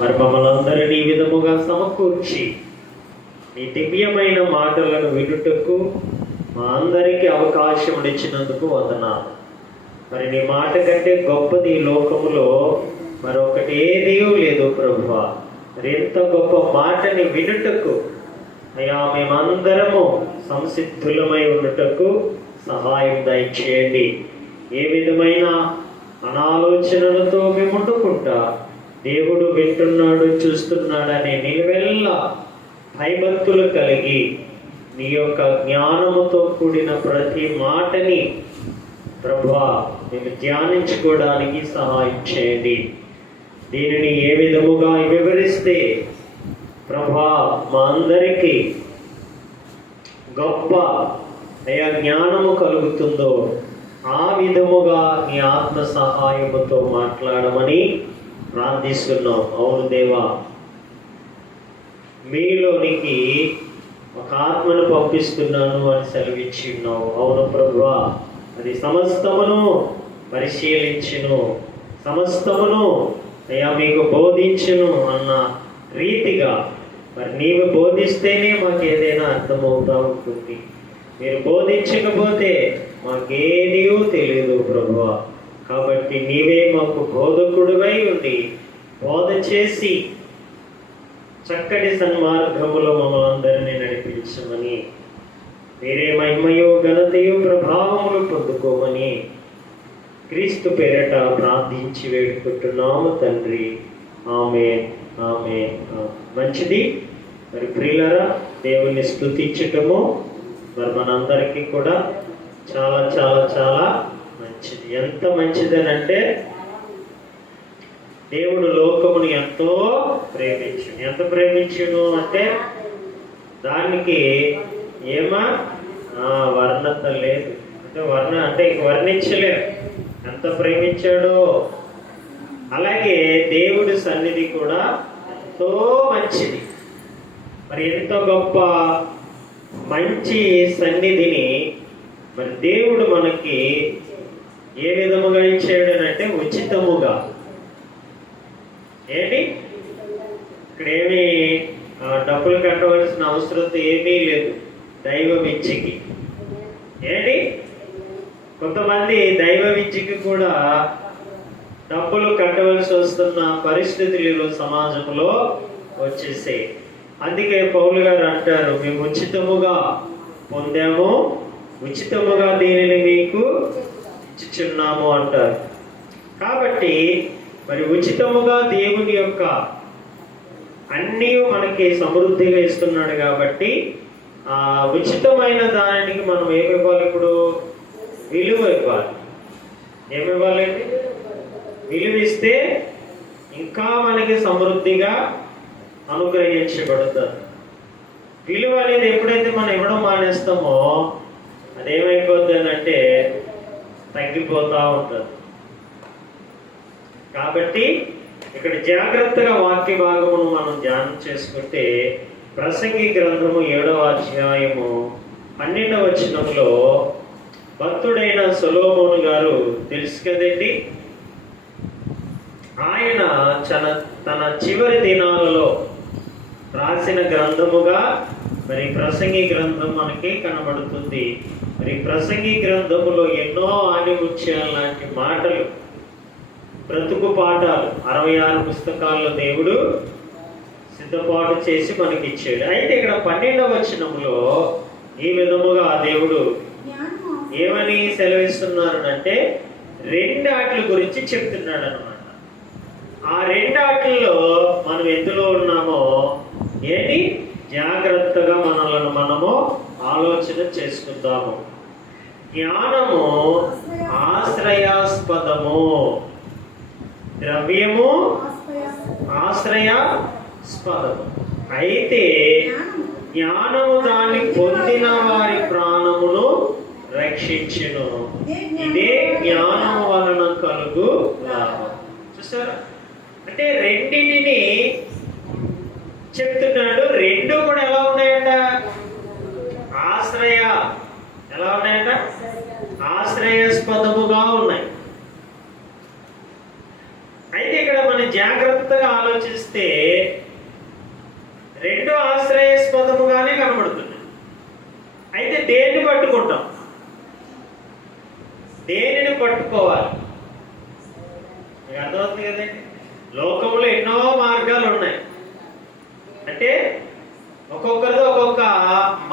మరి మమ్మల్ని అందరినీ ఈ విధముగా సమకూర్చి నీ దివ్యమైన మాటలను వినుటకు మా అందరికీ అవకాశం ఇచ్చినందుకు వందనాలు. మరి నీ మాట కంటే గొప్పది ఈ లోకములో మరొకటి ఏదీ లేదు ప్రభువా. మరి ఎంత గొప్ప మాటని వినుటకు అయ్యా మేమందరము సంసిద్ధులమై ఉండుటకు సహాయం దయచేయండి. ఏ విధమైన అనాలోచనలతో మేము వండుకుంటా దేవుడు వింటున్నాడు, చూస్తున్నాడనే నిలువెల్లా భయభక్తులు కలిగి నీ యొక్క జ్ఞానముతో కూడిన ప్రతి మాటని ప్రభువా మేము ధ్యానించుకోవడానికి సహాయం చేయండి. దీనిని ఏ విధముగా వివరిస్తే ప్రభా మా అందరికీ గొప్ప అయా జ్ఞానము కలుగుతుందో ఆ విధముగా నీ ఆత్మ సహాయముతో మాట్లాడమని ప్రార్థిస్తున్నాం. అవును దేవా, మీలోనికి ఒక ఆత్మను పంపిస్తున్నాను అని సెలవిచ్చి ఉన్నావు. అవును ప్రభువా, అది సమస్తమును పరిశీలించును, సమస్తమును అయ్యా మీకు బోధించును అన్న రీతిగా మరి నీవు బోధిస్తేనే మాకు ఏదైనా అర్థమవుతూ ఉంటుంది. మీరు బోధించకపోతే మాకేదీ తెలియదు ప్రభువా. కాబట్టి నీవే మాకు బోధకుడివై ఉండి బోధ చేసి చక్కటి సన్మార్గములో మమ్మల్ని అందరినీ నడిపించమని, మీరే మహిమయో ఘనతయో ప్రభావములు పొందుకోమని క్రీస్తు పేరట ప్రార్థించి వేడుకుంటున్నాము తండ్రి. ఆమేన్, ఆమేన్. మంచిది. మరి ప్రియులారా, దేవుని స్తుతించటము మరి మనందరికీ కూడా చాలా చాలా చాలా మంచిది. ఎంత మంచిదనంటే దేవుడు లోకమును ఎంతో ప్రేమించును. ఎంత ప్రేమించును అంటే దానికి ఏమా వర్ణత లేదు. అంటే వర్ణించలేరు ఎంత ప్రేమించాడో. అలాగే దేవుడి సన్నిధి కూడా ఎంతో మంచిది. మరి ఎంత గొప్ప మంచి సన్నిధిని మరి దేవుడు మనకి ఏ విధముగా ఇచ్చాడు అంటే ఉచితముగా. ఏంటి ఇక్కడ ఏమీ డబ్బులు కట్టవలసిన అవసరం ఏమీ లేదు దైవ విద్యకి. ఏంటి కొంతమంది దైవ విద్యకి కూడా డబ్బులు కట్టవలసి వస్తున్న పరిస్థితులు సమాజంలో వచ్చేసాయి. అందుకే పౌలు గారు అంటారు, మేము ఉచితముగా పొందాము, ఉచితముగా దీనిని మీకు ఇచ్చుచున్నాము అంటారు. కాబట్టి మరి ఉచితముగా దేవుని యొక్క అన్నీ మనకి సమృద్ధిగా ఇస్తున్నాడు. కాబట్టి ఆ ఉచితమైన దానికి మనం ఏమివ్వాలి? ఇప్పుడు విలువ ఇవ్వాలి. ఏమివ్వాలండి? విలువ ఇస్తే ఇంకా మనకి సమృద్ధిగా అనుగ్రహించబడుతుంది. విలువ అనేది ఎప్పుడైతే మనం ఇవ్వడం మానేస్తామో అదేమైపోతుంది అంటే తగ్గిపోతూ ఉంటుంది. కాబట్టి ఇక్కడ జాగ్రత్తగా వాక్య భాగమును మనం ధ్యానం చేసుకుంటే ప్రసంగి గ్రంథము 7వ అధ్యాయము 12వ వచనంలో భక్తుడైన సొలొమోను గారు తెలుసు కదండి, ఆయన తన చివరి దినాలలో రాసిన గ్రంథముగా మరి ప్రసంగి గ్రంథం మనకి కనబడుతుంది. మరి ప్రసంగి గ్రంథములో ఎన్నో ఆణిముత్యాల లాంటి మాటలు, బ్రతుకు పాఠాలు 66 పుస్తకాల్లో దేవుడు సిద్ధపాటు చేసి మనకి ఇచ్చాడు. అయితే ఇక్కడ 12వ వచనంలో ఈ విధముగా దేవుడు ఏమని సెలవిస్తున్నాడు అంటే 2 ఆటల గురించి చెప్తున్నాడు అనమాట. ఆ 2 ఆటల్లో మనం ఎందులో ఉన్నామో ఏంటి జాగ్రత్తగా మనము ఆలోచన చేసుకుందాము. జ్ఞానము ఆశ్రయాస్పదము, ద్రవ్యము ఆశ్రయాస్పదము. అయితే జ్ఞానము దాన్ని పొందిన వారి ప్రాణమును రక్షించును. ఇదే జ్ఞానము వలన కలుగు లాభం. చూసారా? అంటే రెండింటిని చెప్తున్నాడు. 2 కూడా ఎలా ఉన్నాయంట? ఎలా ఉన్నాయంట? ఆశ్రయాస్పదముగా ఉన్నాయి. అయితే ఇక్కడ మనం జాగ్రత్త జాగ్రత్తగా ఆలోచిస్తే రెండు ఆశ్రయాస్పదముగానే కనబడుతున్నాయి. అయితే దేన్ని పట్టుకుంటాం? దేనిని పట్టుకోవాలి? మీకు అర్థమవుతుంది కదండి. లోకంలో ఎన్నో మార్గాలు ఉన్నాయి. అంటే ఒక్కొక్కరిది ఒక్కొక్క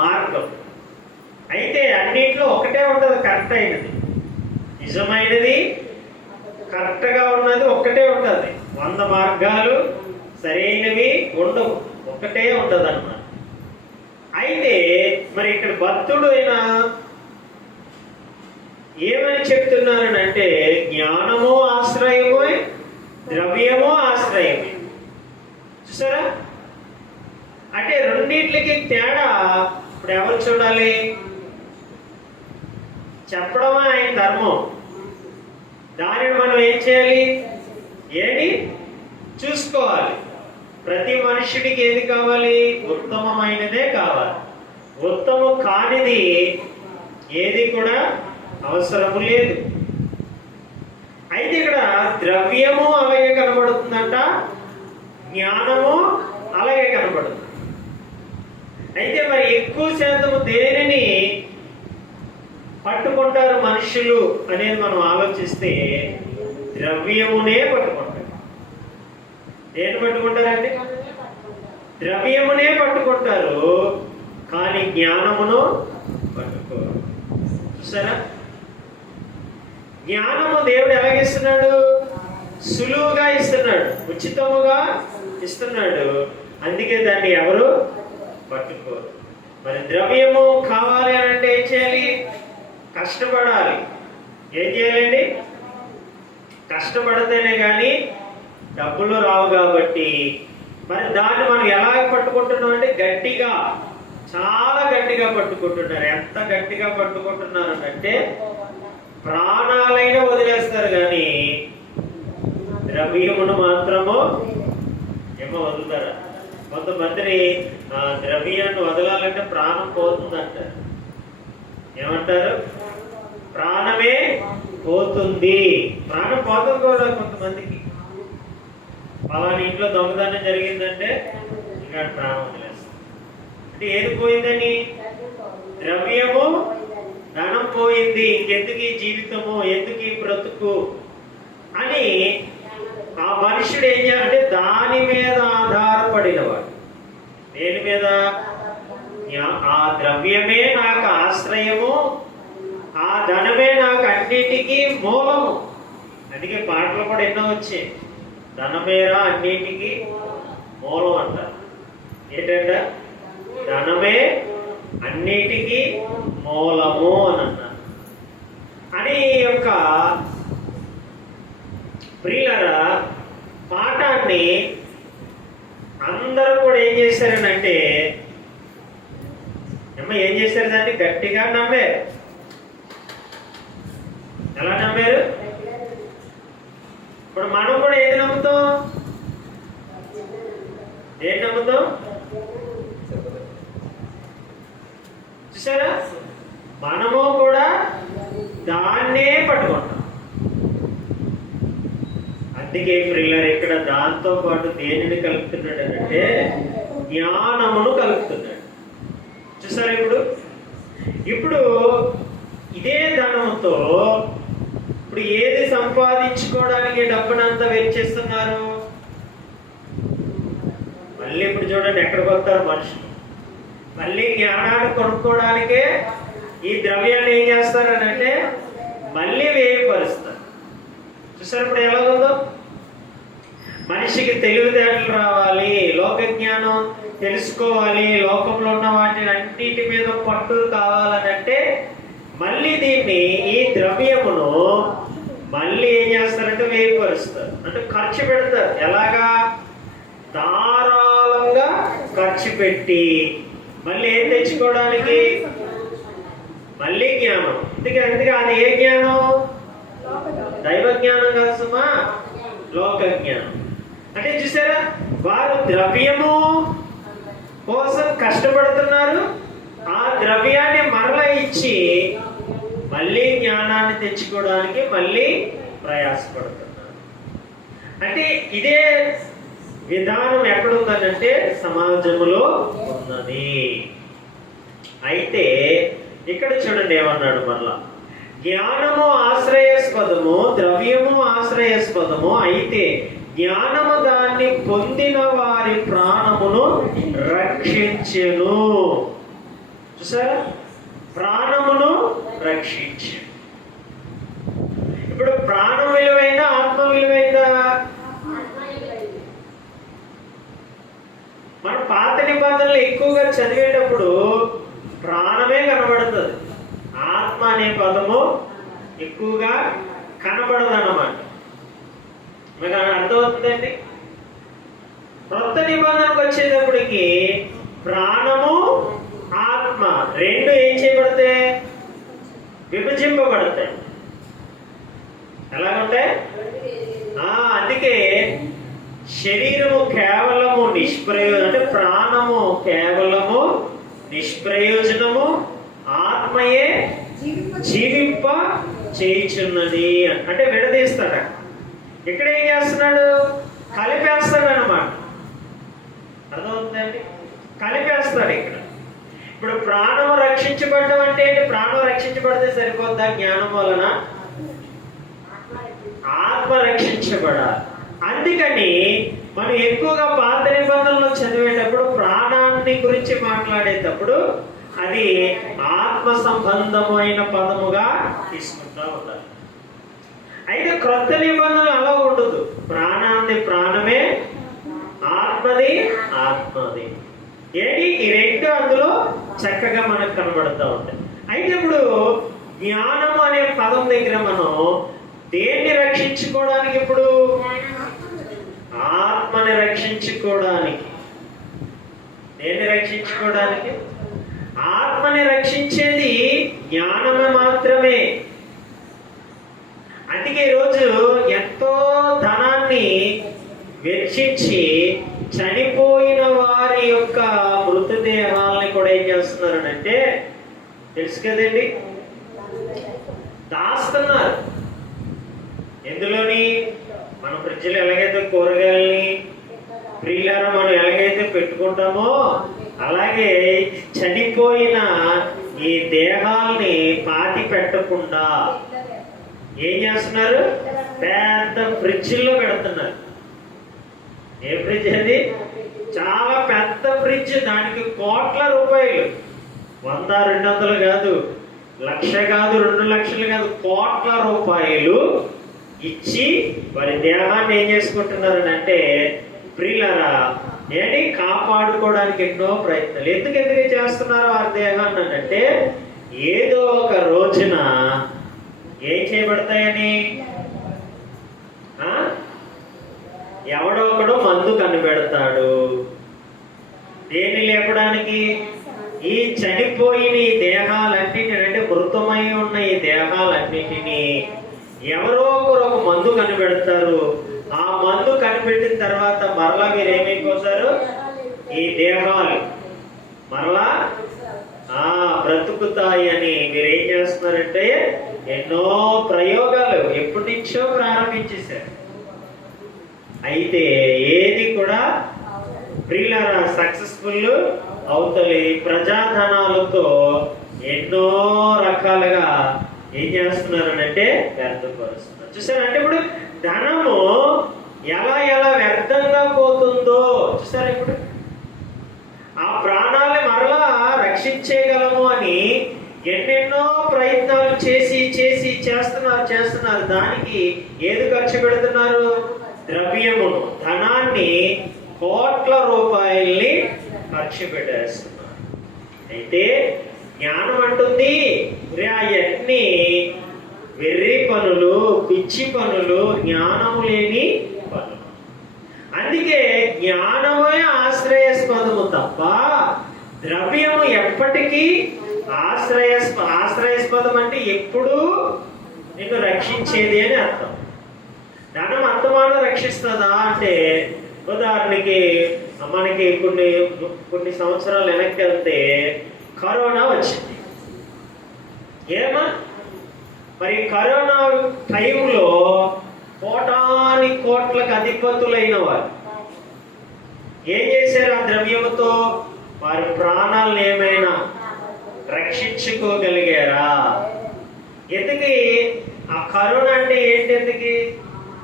మార్గం. అయితే అన్నింటిలో ఒకటే ఉంటుంది, కరెక్ట్ అయినది, నిజమైనది, కరెక్ట్గా ఉన్నది ఒక్కటే ఉంటుంది. 100 మార్గాలు సరైనవి ఉండవు, ఒక్కటే ఉంటుంది అన్నమాట. అయితే మరి ఇక్కడ భక్తుడు అయిన ఏమని చెప్తున్నారనంటే జ్ఞానము ఆశ్రయమే, ద్రవ్యము ఆశ్రయమే. చూసారా? అంటే రెండింటికి తేడా ఇప్పుడు ఎవరు చూడాలి? చెప్పడమే ఆయన ధర్మం. దానిని మనం ఏం చేయాలి? ఏంటి చూసుకోవాలి. ప్రతి మనుషుడికి ఏది కావాలి? ఉత్తమమైనదే కావాలి. ఉత్తమం కానిది ఏది కూడా అవసరము లేదు. అయితే ఇక్కడ ద్రవ్యము అలాగే కనబడుతుందంట, జ్ఞానము అలాగే కనబడుతుంది. అయితే మరి ఎక్కువ శాతం దేనిని పట్టుకుంటారు మనుషులు అనేది మనం ఆలోచిస్తే ద్రవ్యమునే పట్టుకుంటారు. దేని పట్టుకుంటారండి? ద్రవ్యమునే పట్టుకుంటారు, కానీ జ్ఞానమును పట్టుకోరు. చూసారా? జ్ఞానము దేవుడు ఎలాగిస్తున్నాడు? సులువుగా ఇస్తున్నాడు, ఉచితముగా ఇస్తున్నాడు. అందుకే దాన్ని ఎవరు పట్టుకోరు. మరి ద్రవ్యము కావాలి అని అంటే ఏం చేయాలి? కష్టపడాలి. ఏం చేయాలండి? కష్టపడితేనే కానీ డబ్బులు రావు. కాబట్టి మరి దాన్ని మనం ఎలా పట్టుకుంటున్నాం అంటే గట్టిగా, చాలా గట్టిగా పట్టుకుంటున్నారు. ఎంత గట్టిగా పట్టుకుంటున్నారు అంటే ప్రాణాలైనా వదిలేస్తారు, కానీ ద్రవ్యమును మాత్రము ఏమో వదులుతారా? కొంతమందిని ద్రవ్యాన్ని వదలాలంటే ప్రాణం పోతుందంటారు. ఏమంటారు? ప్రాణమే పోతుంది. ప్రాణం పోతుంది కూడా కొంతమందికి. పలానా ఇంట్లో దొంగతనం జరిగిందంటే ఇంకా ప్రాణం వదిలేస్తారు. అంటే ఏది పోయిందని? ద్రవ్యము, ధనం పోయింది. ఇంకెందుకు ఈ జీవితము, ఎందుకు ఈ బ్రతుకు అని ఆ మనుషుడు ఏం చేయాలంటే దాని మీద ఆధారపడినవాడు. దేని మీద? ఆ ద్రవ్యమే నాకు ఆశ్రయము, ఆ ధనమే నాకు అన్నిటికీ మూలము. అందుకే పాటలు కూడా ఎన్నో వచ్చాయి. ధనమేరా అన్నిటికీ మూలం అంట. ఏంటంట? ధనమే అన్నిటికీ మూలము అని అన్నారు. అని యొక్క ప్రియులరా పాఠాన్ని అందరూ కూడా ఏం చేశారనంటే ఏం చేశారు? దాన్ని గట్టిగా నమ్మారు. ఎలా నమ్మారు? ఇప్పుడు మనం కూడా ఏది నమ్ముతాం? ఏది నమ్ముతాం? చూసారా? మనము కూడా దాన్నే పట్టుకుంటాం. అందుకే ప్రియులారా ఇక్కడ దాంతో పాటు దేనిని కలుపుతున్నాడు అంటే జ్ఞానమును కలుపుతున్నాడు. చూసారా? ఇప్పుడు ఇదే ధనంతో ఇప్పుడు ఏది సంపాదించుకోవడానికి డబ్బునంతా వెచ్చేస్తున్నారు? మళ్ళీ ఇప్పుడు చూడండి ఎక్కడికి వస్తారు మనుషులు. మళ్ళీ జ్ఞానాన్ని కొనుక్కోవడానికే ఈ ద్రవ్యాన్ని ఏం చేస్తారనంటే మళ్ళీ వ్యయపరుస్తారు. చూసారు ఇప్పుడు ఎలా ఉందో? మనిషికి తెలివితేటలు రావాలి, లోక జ్ఞానం తెలుసుకోవాలి, లోకంలో ఉన్న వాటిని అన్నిటి మీద పట్టు కావాలనంటే మళ్ళీ దీన్ని, ఈ ద్రవ్యమును మళ్ళీ ఏం చేస్తారంటే వ్యయపరుస్తారు. అంటే ఖర్చు పెడతారు. ఎలాగా? ధారాళంగా ఖర్చు పెట్టి మళ్ళీ ఏం తెచ్చుకోవడానికి? మళ్ళీ జ్ఞానం. అందుకే అది ఏ జ్ఞానం? దైవ జ్ఞానం కాదు సుమా, లోక జ్ఞానం. అంటే చూసారా? వారు ద్రవ్యము కోసం కష్టపడుతున్నారు, ఆ ద్రవ్యాన్ని మరలా ఇచ్చి మళ్ళీ జ్ఞానాన్ని తెచ్చుకోవడానికి మళ్ళీ ప్రయాసపడుతున్నారు. అంటే ఇదే విధానం ఎక్కడుందనంటే సమాజంలో ఉన్నది. అయితే ఇక్కడ చూడండి ఏమన్నాడు మరలా, జ్ఞానము ఆశ్రయస్పదము, ద్రవ్యము ఆశ్రయస్పదము, అయితే జ్ఞానము దాన్ని పొందిన వారి ప్రాణమును రక్షించెను. చూసారా, ప్రాణమును రక్షించు. ఇప్పుడు ప్రాణం విలువైందా, ఆత్మ విలువైందా? మన పాత నిబంధనలు ఎక్కువగా చదివేటప్పుడు ప్రాణమే కనబడుతుంది, ఆత్మ అనే పదము ఎక్కువగా కనబడదు అన్నమాట. మీకు అర్థమవుతుందండి? కొత్త నిబంధనకు వచ్చేటప్పటికి ప్రాణము ఆత్మ రెండు ఏం చేయబడతాయి? విభజింపబడతాయి. ఎలాగుంటాయి? అందుకే శరీరము కేవలము నిష్ప్రయోజనం, అంటే ప్రాణము కేవలము నిష్ప్రయోజనము, ఆత్మయే జీవింప చేయుచున్నది. అంటే విడదీస్తాడు. ఇక్కడ ఏం చేస్తున్నాడు? కలిపేస్తాడు అన్నమాట. అర్థమవుతుందండి? కలిపేస్తాడు ఇక్కడ. ఇప్పుడు ప్రాణము రక్షించబడడం అంటే ఏంటి? ప్రాణం రక్షించబడితే సరిపోద్దా? జ్ఞానం వలన ఆత్మ రక్షించబడాలి. అందుకని మనం ఎక్కువగా పాత నిబంధనలు చదివేటప్పుడు ప్రాణాన్ని గురించి మాట్లాడేటప్పుడు అది ఆత్మ సంబంధమైన పదముగా తీసుకుంటా ఉండాలి. అయితే క్రొత్త నిబంధనలు అలా ఉండదు. ప్రాణాన్ని ప్రాణమే, ఆత్మది ఆత్మది. ఏంటి? ఈ రెండు అందులో చక్కగా మనకు కనబడుతూ ఉంటాయి. అయితే ఇప్పుడు జ్ఞానము అనే పదం దగ్గర మనం దేన్ని రక్షించుకోవడానికి, ఇప్పుడు ఆత్మని రక్షించుకోవడానికి. దేన్ని రక్షించుకోవడానికి? ఆత్మని రక్షించేది జ్ఞానమే మాత్రమే. అందుకే ఈరోజు ఎంతో ధనాన్ని వెచ్చించి చనిపోయిన వారి యొక్క మృతదేహాలని కూడా ఏం చేస్తున్నారనంటే, తెలుసు కదండి, దాస్తున్నారు. ఎందులోని? మన ఫ్రిడ్జ్లో ఎలాగైతే కూరగాయలని ఫ్రీలారా మనం ఎలాగైతే పెట్టుకుంటామో అలాగే చనిపోయిన ఈ దేహాల్ని పాతి పెట్టకుండా ఏం చేస్తున్నారు? పెద్ద ఫ్రిడ్జ్లో పెడుతున్నారు. ఏ ఫ్రిడ్జ్ అది? చాలా పెద్ద ఫ్రిడ్జ్. దానికి కోట్ల రూపాయలు, 100, 200 కాదు, 1,00,000 కాదు, 2 లక్షలు కాదు, కోట్ల రూపాయలు ఇచ్చి వారి దేహాన్ని ఏం చేసుకుంటున్నారు అంటే, ప్రియులారా, ఏంటి, కాపాడుకోవడానికి ఎన్నో ప్రయత్నాలు. ఎందుకు చేస్తున్నారు వారి దేహాన్ని అంటే, ఏదో ఒక రోజున ఏం చేయబడతాయని, ఎవడో ఒకడు మందు కనిపెడతాడు. దేన్ని లేపడానికి? ఈ చనిపోయిన ఈ దేహాలన్నింటినీ, అంటే మృతమై ఉన్న ఈ దేహాలన్నింటినీ ఎవరో ఒకరు ఒక మందు కనిపెడతారు. ఆ మందు కనిపెట్టిన తర్వాత మరలా మీరు ఏమైపోతారు? ఈ దేహాలు మరలా బ్రతుకుతాయి అని మీరు ఏం చేస్తున్నారంటే ఎన్నో ప్రయోగాలు ఎప్పటి నుంచో ప్రారంభించేశారు. అయితే ఏది కూడా ప్రియులారా సక్సెస్ఫుల్ అవుతలే. ప్రజాధనాలతో ఎన్నో రకాలుగా ఏం చేస్తున్నారు అంటే వ్యర్థపరుస్తున్నారు. చూసారంటే ఇప్పుడు ధనము ఎలా ఎలా వ్యర్థంగా పోతుందో చూసారా. ఇప్పుడు ఆ ప్రాణాలను మరలా రక్షించేయగలము అని ఎన్నెన్నో ప్రయత్నాలు చేసి చేసి చేస్తున్నారు. దానికి ఏది ఖర్చు పెడుతున్నారు? ద్రవ్యమును, ధనాన్ని, కోట్ల రూపాయల్ని ఖర్చు పెట్టేస్తున్నారు. అయితే జ్ఞానం అంటుంది అవన్నీ వెర్రి పనులు, పిచ్చి పనులు, జ్ఞానము లేని పనులు. అందుకే జ్ఞానమే ఆశ్రయాస్పదము తప్ప ద్రవ్యము ఎప్పటికీ ఆశ్రయాస్పదం అంటే ఎప్పుడు నిన్ను రక్షించేది అని అర్థం. ధనం అంతమానం రక్షిస్తుందా అంటే, ఉదాహరణకి మనకి కొన్ని సంవత్సరాలు వెనక్కి వెళ్తే కరోనా వచ్చింది. ఏమా మరి కరోనా టైంలో కోటానికి కోట్లకు అధిపతులైన వారు ఏం చేశారు ఆ ద్రవ్యముతో? వారి ప్రాణాలను ఏమైనా రక్షించుకోగలిగారా? ఎందుకు ఆ కరుణ అంటే ఏంటి? ఎందుకు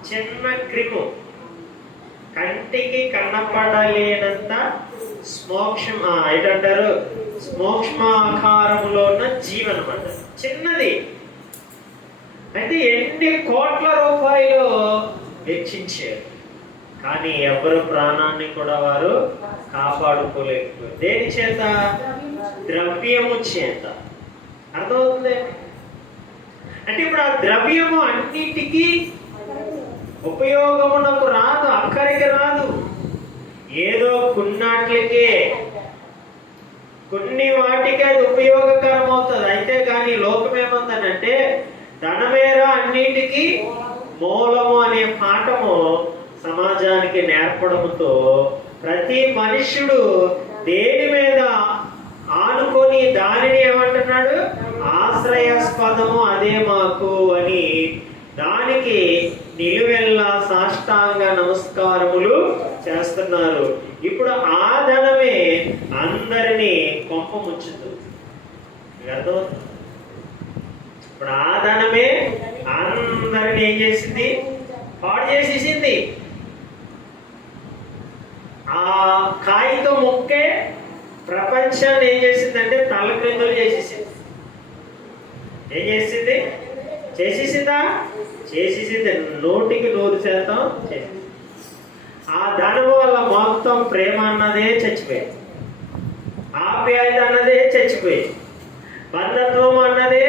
చిన్న క్రిము, కంటికి కన్నపడలేనంత సూక్ష్మ ఏంటంటారు, సూక్ష్మాకారములో ఉన్న జీవి అన్నమాట, చిన్నది. అంటే ఎన్ని కోట్ల రూపాయలు వెచ్చించారు, కానీ ఎవరు ప్రాణాన్ని కూడా వారు కాపాడుకోలేకపోయారు. దేని చేత? ద్రవ్యము చేత. అర్థమవుతుంది? అంటే ఇప్పుడు ఆ ద్రవ్యము అన్నిటికీ ఉపయోగమునకు రాదు, అక్కడికి రాదు. ఏదో కొన్నాట్లకే, కొన్ని వాటికి అది ఉపయోగకరం అవుతుంది. అయితే కానీ లోకం ఏమందనంటే ధనమేరా అన్నిటికీ మూలము అనే పాఠము సమాజానికి నేర్పడంతో ప్రతి మనుష్యుడు దేని మీద ఆనుకొని దానిని ఏమంటున్నాడు? ఆశ్రయాస్పదము అదే మాకు అని దానికి నిలువెల్లా సాష్టాంగ నమస్కారములు చేస్తున్నారు. ఇప్పుడు ఆ ధనమే అందరినీ కొంప ముంచుతుంది. అర్థమవుతుంది? ఇప్పుడు ఆ ధనమే అందరినీ ఏం చేసింది? పాడు చేసేసింది. ఆ కాగితం ముక్కే ప్రపంచాన్ని ఏం చేసిందంటే తలక్రిందులు చేసేసింది. ఏం చేసింది? చేసేసిందా? చేసేసింది. 100% చేసింది. ఆ ధనం వల్ల మొత్తం ప్రేమ అన్నదే చచ్చిపోయింది, ఆప్యాయత అన్నదే చచ్చిపోయింది, బంధత్వం అన్నదే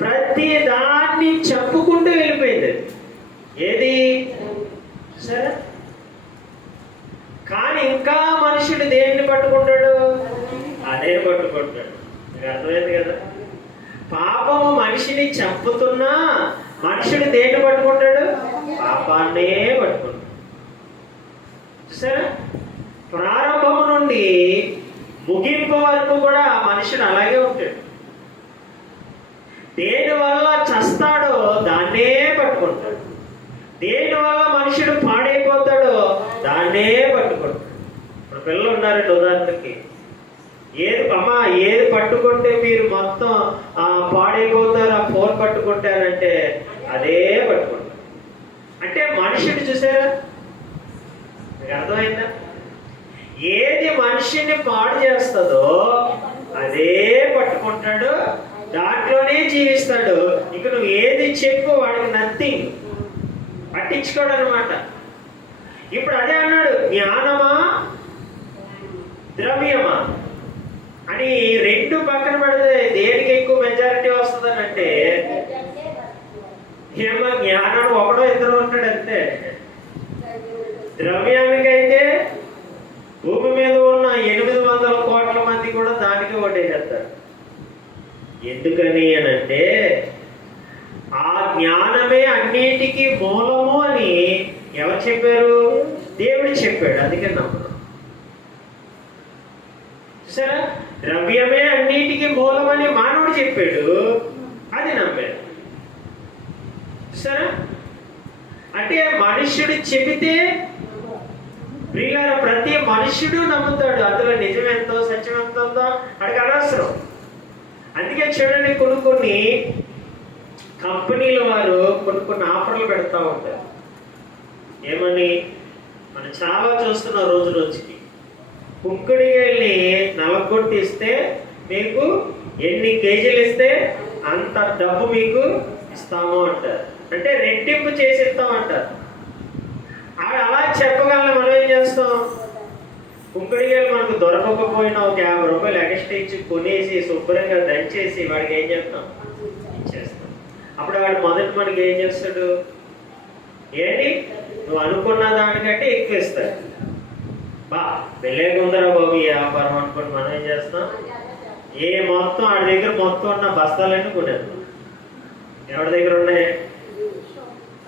ప్రతి దాన్ని చెప్పుకుంటూ వెళ్ళిపోయింది. ఏది సరే, కానీ ఇంకా మనుషుడు దేన్ని పట్టుకుంటాడు? అదే పట్టుకుంటాడు. మీకు అర్థమైంది కదా? పాపము మనిషిని చంపుతున్నా మనుషుడు దేన్ని పట్టుకుంటాడు? పాపాన్నే పట్టుకుంటాడు. చూసారా? ప్రారంభము నుండి ముగింపు వరకు కూడా మనుషుడు అలాగే ఉంటాడు. దేని వల్ల చస్తాడో దాన్నే పట్టుకుంటాడు, దేని వల్ల మనుషుడు పాడైపోతాడో దాన్నే పట్టుకుంటాడు. ఇప్పుడు పిల్లలు ఉన్నారండి, ఉదాహరణకి ఏది పట్టుకుంటే మీరు మొత్తం పాడైపోతారు, ఆ ఫోన్ పట్టుకుంటారంటే అదే పట్టుకుంటారు. అంటే మనుషుడు చూసారా? మీకు అర్థమైందా? ఏది మనిషిని పాడు చేస్తుందో అదే పట్టుకుంటాడు, దాంట్లోనే జీవిస్తాడు. ఇక నువ్వు ఏది చెప్పు వాడికి నథింగ్, పట్టించుకోడు అనమాట. ఇప్పుడు అదే అన్నాడు, జ్ఞానమా ద్రవ్యమా అని రెండు పక్కన పెడితే దేనికి ఎక్కువ మెజారిటీ వస్తుంది అంటే ఏమో జ్ఞానం ఒకడో ఇద్దరు ఉంటాడు అంతే. ద్రవ్యానికైతే భూమి మీద ఉన్న 800 కోట్ల మంది కూడా దానికి ఓటేసేస్తారు. ఎందుకని అనంటే ఆ జ్ఞానమే అన్నిటికీ మూలము అని ఎవరు చెప్పారు? దేవుడు చెప్పాడు. అందుకే నమ్మడం. సరే, ద్రవ్యమే అన్నిటికీ మూలమని మానవుడు చెప్పాడు, అది నమ్మాడు. సరే, అంటే మనుష్యుడు చెబితే ప్రియులారా ప్రతి మనుష్యుడు నమ్ముతాడు. అందులో నిజం ఎంతో సత్యం ఎంతో అడిగి అనవసరం. అందుకే చూడండి, కొన్ని కంపెనీల వారు కొన్ని ఆఫర్లు పెడతా ఉంటారు. ఏమని? మనం చాలా చూస్తున్నాం రోజు రోజుకి. కుంకుడిని నలగొట్టిస్తే మీకు ఎన్ని కేజీలు ఇస్తే అంత డబ్బు మీకు ఇస్తాము అంటారు. అంటే రెట్టింపు చేసి ఇస్తామంటారు. అలా చెప్పగలను. మనం ఏం చేస్తాం? కుంకుడిగాయలు మనకు దొరకకపోయినా ఒక 50 రూపాయలు ఎక్స్ట్రా ఇచ్చి కొనేసి శుభ్రంగా దంచేసి వాడికి ఏం చేస్తాం? ఇచ్చేస్తాం. అప్పుడు వాడు మొదటి మనకి ఏం చేస్తాడు? ఏంటి నువ్వు అనుకున్న దానికంటే ఎక్కువ ఇస్తాడు. వెళ్ళేకుందరా బాబు ఈ వ్యాపారం అనుకోండి. మనం ఏం చేస్తాం? మొత్తం వాడి దగ్గర మొత్తం ఉన్న బస్తాలన్నీ కొనేస్తాం. ఎవరి దగ్గర ఉన్నాయి?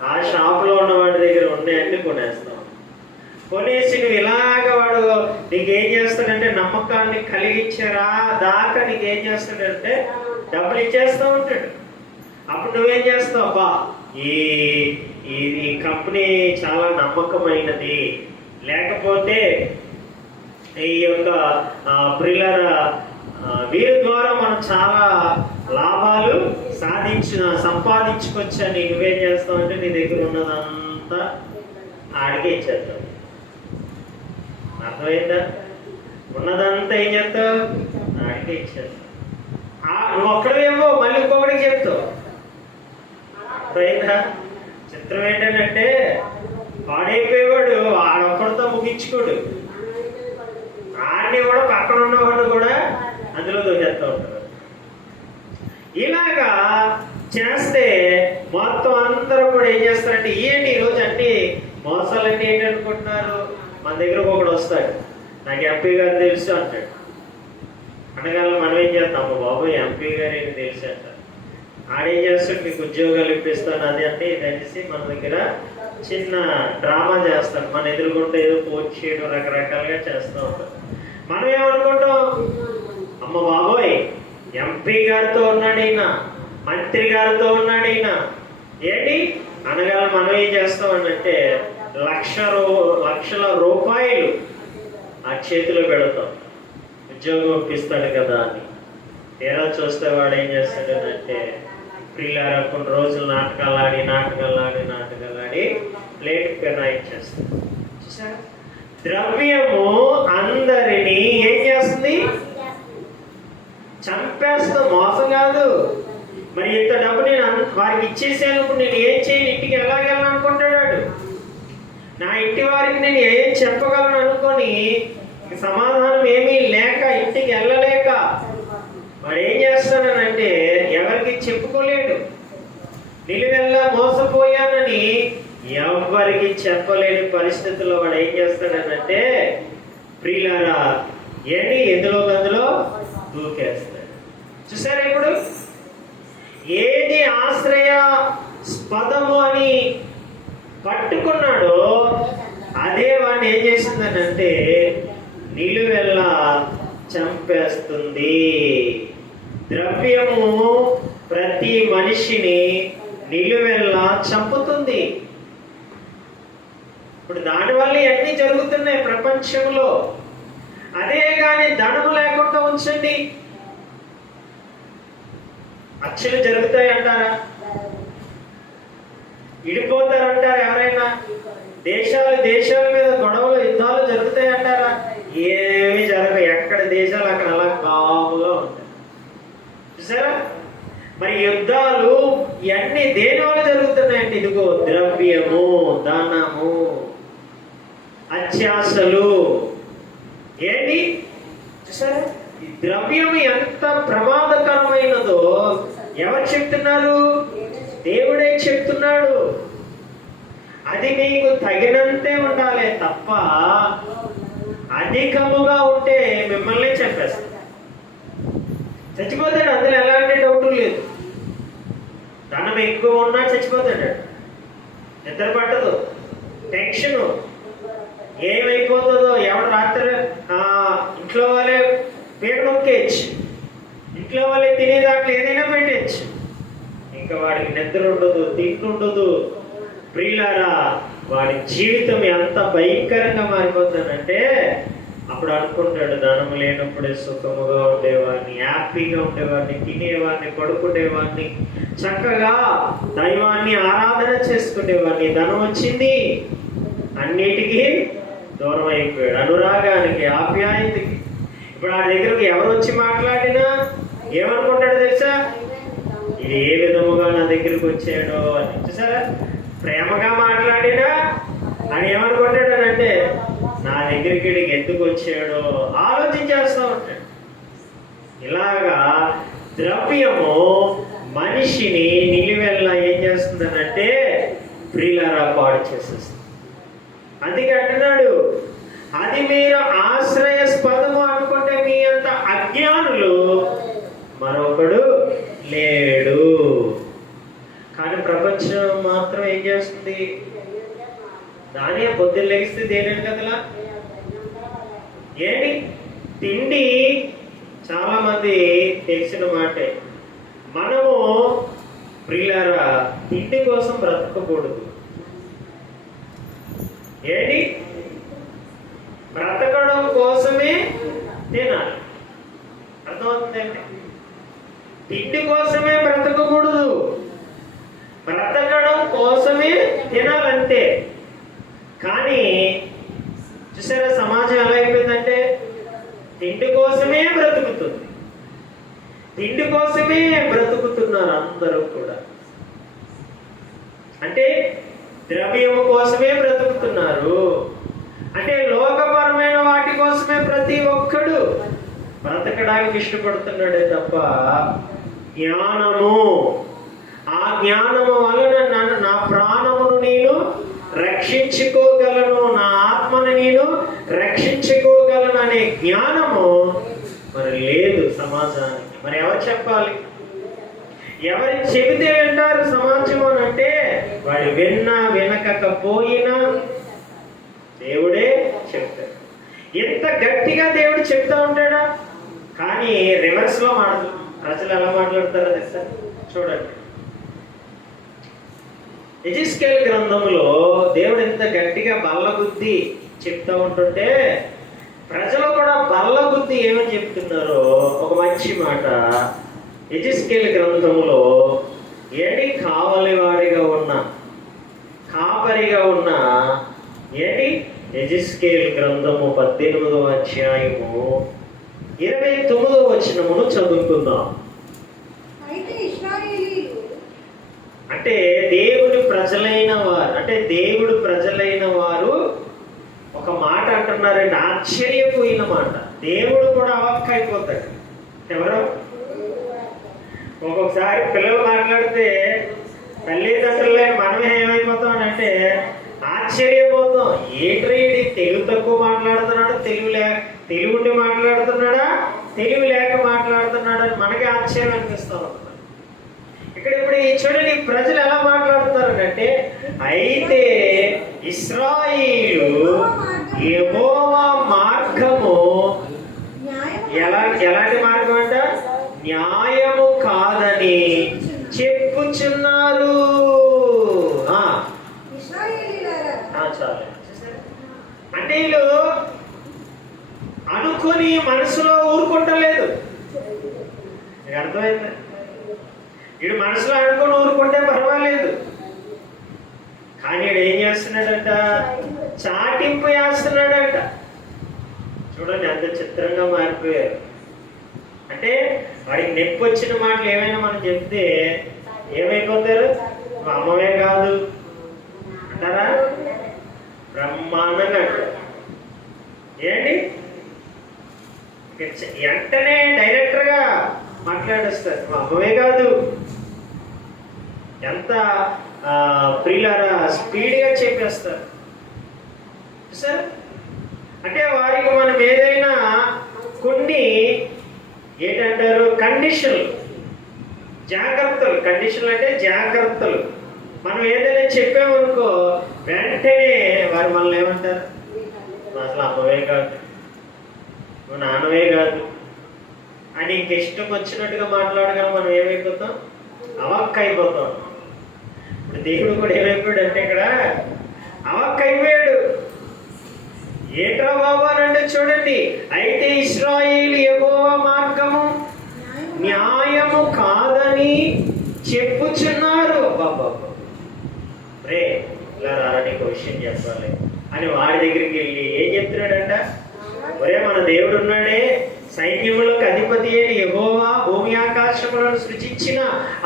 ఆ షాపులో ఉన్న వాడి దగ్గర ఉన్నాయన్నీ కొనేస్తాం. కొనేసి నువ్వు ఇలాగ వాడు నీకేం చేస్తాడంటే నమ్మకాన్ని కలిగించారా దాకా నీకేం చేస్తాడంటే డబ్బులు ఇచ్చేస్తూ ఉంటాడు. అప్పుడు నువ్వేం చేస్తావు? ఈ కంపెనీ చాలా నమ్మకమైనది, లేకపోతే ఈ యొక్క ప్రియుల వీరి ద్వారా మనం చాలా లాభాలు సంపాదించుకొచ్చని నువ్వేం చేస్తావు అంటే నీ దగ్గర ఉన్నదంతా ఆడికే ఇచ్చేస్తావు. అర్థమైందా? ఉన్నదంతా ఏం చేస్తావు? ఆడికే ఇచ్చేస్తావు. నువ్వు ఒక్కడేమో మళ్ళీ ఇంకొకటికి చెప్తావు. అర్థమైందా? చిత్రం ఏంటంటే పాడైపోయేవాడు ఆడొక్కడితో ముగించుకోడు, ఆడిని కూడా పక్కన ఉన్నవాడు కూడా అందులో దోచేస్తూ ఉంటారు. ఇలాగా చేస్తే మొత్తం అందరూ కూడా ఏం చేస్తారంటే ఏంటి ఈరోజు అన్ని మోసాలన్నీ ఏంటి అనుకుంటున్నారు? మన దగ్గరకు ఒకడు వస్తాడు, నాకు ఎంపీ గారు తెలుసు అంటాడు. అనగానే మనం ఏం చేస్తాం? బాబు ఎంపీ గారు ఏంటి తెలుసు అంటారు. ఆడేం చేస్తాడు? మీకు ఉద్యోగాలు ఇప్పిస్తాను అది అంటే తెలిసి మన దగ్గర చిన్న డ్రామా చేస్తాడు. మన ఎదురుకుంటే ఏదో పోస్ట్ చేయడం రకరకాలుగా చేస్తూ ఉంటాం. మనం ఏమనుకుంటాం? అమ్మ బాబోయ్ ఎంపీ గారితో ఉన్నాడు ఈయన, మంత్రి గారితో ఉన్నాడు ఈయన ఏంటి అనగా మనం ఏం చేస్తామనంటే లక్షల రూపాయలు ఆ చేతిలో పెడతాం, ఉద్యోగం ఇప్పిస్తాడు కదా అని. తీరా చూస్తే వాడు ఏం చేస్తాడనంటే ప్రియులారా కొన్ని రోజులు నాటకాలు ఆడి ప్లేట్ పెనాయించేస్తాడు. చూసారా? ద్రవ్యము అందరినీ ఏం చేస్తుంది? చంపేస్తా. మోసం కాదు. మరి ఇంత డబ్బు నేను వారికి ఇచ్చేసేటప్పుడు నేను ఏం చేయను, ఇంటికి వెళ్ళగలను అనుకుంటాడు. నా ఇంటి వారికి నేను ఏం చెప్పగలను అనుకొని సమాధానం ఏమీ లేక ఇంటికి వెళ్ళలేక వాడు ఏం చేస్తాడనంటే ఎవరికి చెప్పుకోలేడు. నిలువెల్లా మోసపోయానని ఎవరికి చెప్పలేని పరిస్థితుల్లో వాడు ఏం చేస్తాడనంటే ప్రియులారా ఏంటి అందులో దూకేస్తాడు. చూసారా? ఇప్పుడు ఏది ఆశ్రయాస్పదము అని పట్టుకున్నాడో అదే వాడిని ఏం చేసిందనంటే నిలువెల్లా చంపేస్తుంది. ద్రవ్యము ప్రతి మనిషిని నిలువెల్లా చంపుతుంది. ఇప్పుడు దానివల్ల ఎన్ని జరుగుతున్నాయి ప్రపంచంలో. అదే కానీ ధనము లేకుండా ఉంచండి, హత్యలు జరుగుతాయి అంటారా? విడిపోతారంటారా? ఎవరైనా దేశాల మీద గొడవలు యుద్ధాలు జరుగుతాయి అంటారా? ఏమి జరగదు. ఎక్కడ దేశాలు అక్కడ అలా కాముగా ఉంటాయి. చూసారా? మరి యుద్ధాలు ఇవన్నీ దేని వల్ల జరుగుతున్నాయంటే ఇదిగో ద్రవ్యము, ధనము, అత్యాశలు. ఏంటి చూసారా? ఈ ద్రవ్యం ఎంత ప్రమాదకరమైనదో ఎవరు చెప్తున్నారు? దేవుడే చెప్తున్నాడు. అది మీకు తగినంతే ఉండాలి తప్ప అధికముగా ఉంటే మిమ్మల్ని చంపేస్తారు. చచ్చిపోతాడు, అందులో ఎలాంటి డౌట్ లేదు. ధనం ఎక్కువ ఉన్నా చచ్చిపోతాడు. నిద్ర పట్టదు, టెన్షన్ ఏమైపోతుందో. ఎవడు రాత్రి ఇంట్లో వాళ్ళే పేట నొక్కేయచ్చు, ఇంట్లో వాళ్ళే తినే దాంట్లో ఏదైనా పెట్టచ్చు. ఇంకా వాడికి నిద్ర ఉండదు, తింటుండదు. ప్రియులారా వాడి జీవితం ఎంత భయంకరంగా మారిపోతుందంటే అప్పుడు అనుకుంటాడు ధనం లేనప్పుడే సుఖముగా ఉండేవాడిని, హ్యాపీగా ఉండేవాడిని, తినేవాడిని, పడుకునేవాడిని, చక్కగా దైవాన్ని ఆరాధన చేసుకునేవాడిని. ధనం వచ్చింది, అన్నిటికీ దూరం అయిపోయాడు, అనురాగానికి, ఆప్యాయతకి. ఇప్పుడు ఆ దగ్గరకు ఎవరు వచ్చి మాట్లాడినా ఏమనుకుంటాడు తెలుసా? ఇది ఏ విధముగా నా దగ్గరకు వచ్చాడో అని. చూసారా? ప్రేమగా మాట్లాడినా అని ఏమనుకుంటాడు అంటే నా దగ్గరికి ఎందుకు వచ్చాడో ఆలోచించేస్తూ ఉంటాడు. ఇలాగా ద్రవ్యము మనిషిని నిలువెల్లా ఏం చేస్తుందనంటే ప్రియులారా పాడు చేసేస్తుంది. అందుకే అంటున్నాడు, అది మీరు ఆశ్రయస్పదము అనుకుంటే మీ అంత అజ్ఞానులు మరొకడు లేడు. కానీ ప్రపంచం మాత్రం ఏం చేస్తుంది? దాని పొద్దున్న లెగిస్తే దేని కదలా ఏంటి తిండి. చాలా మంది తెలిసిన మాటే, మనము ప్రియులారా తిండి కోసం బ్రతకకూడదు. ఏంటి బ్రతకడం కోసమే తినాలి. అర్థమవుతుందండి? తిండి కోసమే బ్రతకకూడదు, బ్రతకడం కోసమే తినాలంతే. కానీ చూసారా సమాజం ఎలా అయిపోయిందంటే తిండి కోసమే బ్రతుకుతుంది, తిండి కోసమే బ్రతుకుతున్నారు అందరూ కూడా. అంటే ద్రవ్యము కోసమే బ్రతుకుతున్నారు, అంటే లోకపరమైన వాటి కోసమే ప్రతి ఒక్కడు బ్రతకడానికి ఇష్టపడుతున్నాడే తప్ప జ్ఞానము, ఆ జ్ఞానము వలన నా ప్రాణమును నేను రక్షించుకోగలను, నా ఆత్మను నేను రక్షించుకోగలను అనే జ్ఞానము మరి లేదు సమాజానికి. మరి ఎవరు చెప్పాలి? ఎవరు చెబితే వింటారు సమాజం అని అంటే వాడు విన్నా వినకపోయినా దేవుడే చెప్తాడు. ఎంత గట్టిగా దేవుడు చెప్తా ఉంటాడా, కానీ రివర్స్ లో ప్రజలు ఎలా మాట్లాడతారో తెలుసా? చూడండి, యెహెజ్కేలు గ్రంథంలో దేవుడు ఎంత గట్టిగా బల్లగుద్ది చెప్తా ఉంటుంటే ప్రజలు కూడా బల్లగుద్ది ఏమని చెప్తున్నారో ఒక మంచి మాట. యెహెజ్కేలు గ్రంథంలో ఏడి కావలివాడిగా ఉన్న కాపరిగా ఉన్న ఏడి యెహెజ్కేలు గ్రంథము 18వ అధ్యాయము 29వ వచనమును చదువుకుందాం. అంటే దేవుడి ప్రజలైన వారు, అంటే దేవుడు ప్రజలైన వారు ఒక మాట అంటున్నారండి, ఆశ్చర్యపోయిన మాట. దేవుడు కూడా అవక్కైపోతాడు. ఎవరో ఒక్కొక్కసారి పిల్లలు మాట్లాడితే తల్లిదండ్రులైన మనమే ఏమైపోతాం అంటే ఆశ్చర్యపోతాం. ఏంటి తెలుగు తక్కువ మాట్లాడుతున్నాడు, తెలుగుండి మాట్లాడుతున్నాడా, తెలుగు లేక మాట్లాడుతున్నాడు అని మనకి ఆశ్చర్యం అనిపిస్తాం. ఇక్కడ ఇప్పుడు ఈ చూడండి ప్రజలు ఎలా మాట్లాడుతున్నారంటే, అయితే ఇశ్రాయేలు యెహోవా మార్గము ఎలాంటి మార్గం అంట? న్యాయము కాదని చెప్పుచున్నారు. చాలు. అంటే వీళ్ళు అనుకుని మనసులో ఊరుకుంటలేదు. అర్థమైందా? వీడు మనసులో అనుకుని ఊరుకుంటే పర్వాలేదు, కానీ వీడు ఏం చేస్తున్నాడంట? చాటింపు చేస్తున్నాడంట. చూడండి ఎంత చిత్రంగా మారిపోయారు. అంటే వాడికి నొప్పి వచ్చిన మాటలు ఏమైనా మనం చెప్తే ఏమైపోతారు? అమ్మవే కాదు అంటారా? బ్రహ్మాండంగా అంటారు. ఏంటి వెంటనే డైరెక్టర్గా మాట్లాడేస్తారు. అమ్మవే కాదు. ఎంత ప్రియులారా స్పీడ్గా చెప్పేస్తారు సార్. అంటే వారికి మనం ఏదైనా కొన్ని ఏంటంటారు కండిషన్లు, జాగ్రత్తలు. కండిషన్లు అంటే జాగ్రత్తలు. మనం ఏదైనా చెప్పామనుకో వెంటనే వారు మనల్ని ఏమంటారు? అసలు అమ్మవే కాదు, నువ్వు నాన్నవే కాదు అని ఇంకిష్టం వచ్చినట్టుగా మాట్లాడగలం. మనం ఏమైపోతాం? అవక్కైపోతాం. ఇప్పుడు దేవుడు కూడా ఏమైపోయాడు అంటే ఇక్కడ అవక్కైపోయాడు. ఏంట్రా బాబు అని అంటే చూడండి, అయితే ఇశ్రాయేలు యెహోవా మార్గము న్యాయము కాదని చెప్పుచున్నారు. బాబా రే ఇలా రారా నీకు విషయం చెప్పాలి అని వాడి దగ్గరికి వెళ్ళి ఏం చెప్తున్నాడంట? ఒరే మన దేవుడు ఉన్నాడే, సైన్యములకు అధిపతి అయిన యెహోవా భూమి ఆకాశములను సృజించిన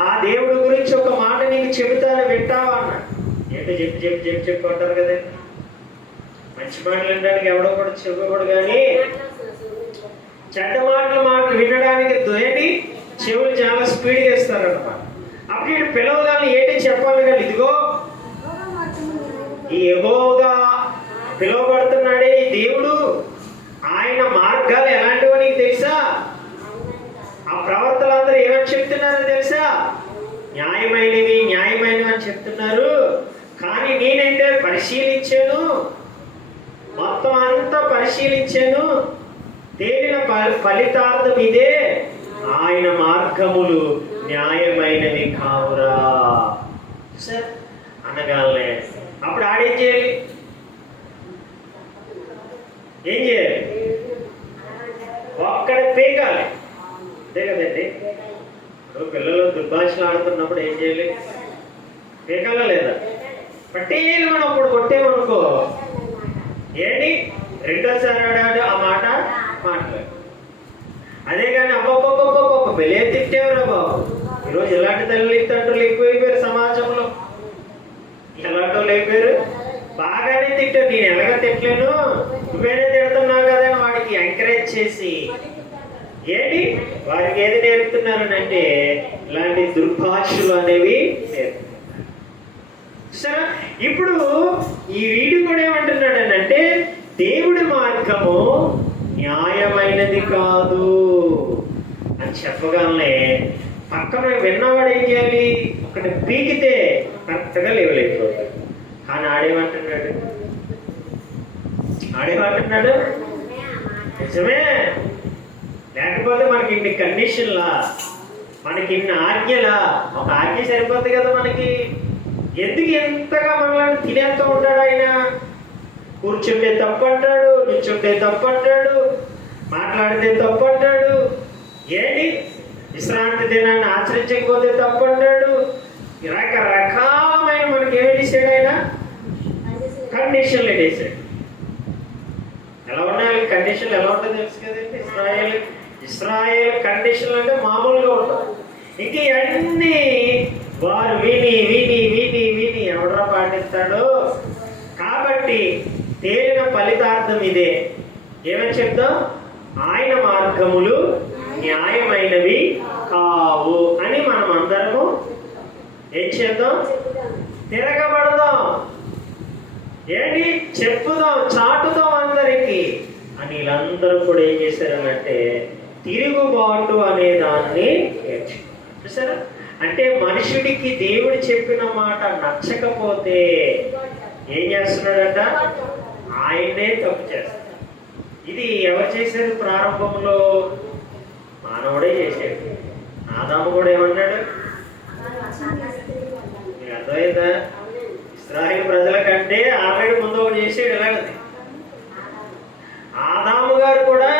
ఆ దేవుడి గురించి ఒక మాట నీకు చెబుతాను, వింటావా అన్నాడు. ఏంటో చెప్పి చెప్పి చెప్పి చెప్పి అంటారు కదా. మంచి మాటలు వినడానికి ఎవడో కూడా చెప్పకూడదు, కానీ చెడ్డ మాటలు వినడానికి ఏంటి చెవులు చాలా స్పీడ్గా ఇస్తారన్నమాట. అప్పుడు వీడు పిలవగానే ఏంటి చెప్పాలి కానీ ఇదిగో ఈ యెహోవా పిలువబడుతున్నాడే ఈ దేవుడు, ఆయన మార్గాలు ఎలాంటివో నీకు తెలుసా? ఆ ప్రవర్తలందరూ ఏమని చెప్తున్నారో తెలుసా? న్యాయమైనవి న్యాయమైనవి అని చెప్తున్నారు. కానీ నేనైతే పరిశీలించాను, మొత్తం అంతా పరిశీలించాను, తేలిన ఫలితార్థం ఇదే, ఆయన మార్గములు న్యాయమైనవి కావురా సార్ అనగానే అప్పుడు ఆడేం చేయాలి? ఏం చేయాలి? ఒక్కడ పీకాలి. అంతే కదండి. ఇప్పుడు పిల్లలు దుర్భాషలు ఆడుతున్నప్పుడు ఏం చేయాలి? పీకాలా లేదా? పట్టేలు మనం అప్పుడు కొట్టేమనుకో ఏంటి రెండోసారి ఆడాడు ఆ మాట మాట్లాడు. అదే కానీ అబ్బబ్బబ్బబ్బబ్బ బెలే తిట్టేవరా బాబు. ఈరోజు ఇలాంటి తల్లిదండ్రులు ఎక్కువైపోయారు సమాజంలో. ఎలాంటి వాళ్ళు అయిపోయారు? బాగానే తిట్టారు. నేను ఎలాగ తిట్టలేను, నువ్వేనే తిడుతున్నావు కదా అని వాడికి ఎంకరేజ్ చేసి ఏంటి వారికి ఏది నేర్పుతున్నారనంటే ఇలాంటి దుర్భాషలు అనేవి నేర్పుతున్నారు. సరే, ఇప్పుడు ఈ వీడు కూడా ఏమంటున్నాడు అంటే దేవుడి మార్గము న్యాయమైనది కాదు అని చెప్పగానే పక్కన విన్నవాడు ఏం చేయాలి? ఒకటి పీకితే కరెక్ట్గా లేవలేకపోతాడు. కానీ ఆడేమంటున్నాడు? నిజమే, లేకపోతే మనకి ఇన్ని కండిషన్లా, మనకి ఇన్ని ఆజ్ఞలా. ఒక ఆజ్ఞ సరిపోతుంది కదా మనకి. ఎందుకు ఎంతగా మనల్ని తినేస్తూ ఉంటాడు ఆయన? కూర్చుంటే తప్పు అంటాడు, నిల్చుంటే తప్పు అంటాడు, మాట్లాడితే తప్పు అంటాడు. ఏంటి విశ్రాంతి దినాన్ని ఆచరించకపోతే తప్పు అంటాడు. రకరకాలమైన మనకి ఏమి వేసాడు ఆయన? కండిషన్లు వేసాడు. ఎలా ఉన్నాయి కండిషన్లు? ఎలా ఉంటుందో తెలుసు కదండి. ఇస్రాయేల్ కండిషన్లు అంటే మామూలుగా ఉంటాయి. ఇంక అన్ని వారు విని విని విని విని ఎవడరా పాటిస్తాడు. కాబట్టి తేలిన ఫలితార్థం ఇదే. ఏమని చెప్తాం? ఆయన మార్గములు న్యాయమైనవి కావు అని మనం అందరము ఏం చేద్దాం? తిరగబడదాం. ఏంటి చెప్పుదాం, చాటుదాం అందరికి అని వీళ్ళందరూ కూడా ఏం చేశారనంటే తిరుగుబాటు అనే దాన్ని నేర్చుకున్నారు. చూసారా? అంటే మనుషుడికి దేవుడు చెప్పిన మాట నచ్చకపోతే ఏం చేస్తున్నాడట? ఆయనే తప్పు చేస్తాడు. ఇది ఎవరు చేశారు? ప్రారంభంలో మానవుడే చేశాడు. ఆదాము కూడా ఏమన్నాడు? మీకు అర్థమైందా? ఇశ్రాయేలు ప్రజల కంటే ఆల్రెడీ ముందు ఒకటి చేసాడు ఇలాంటిది. ఆదాము గారు కూడా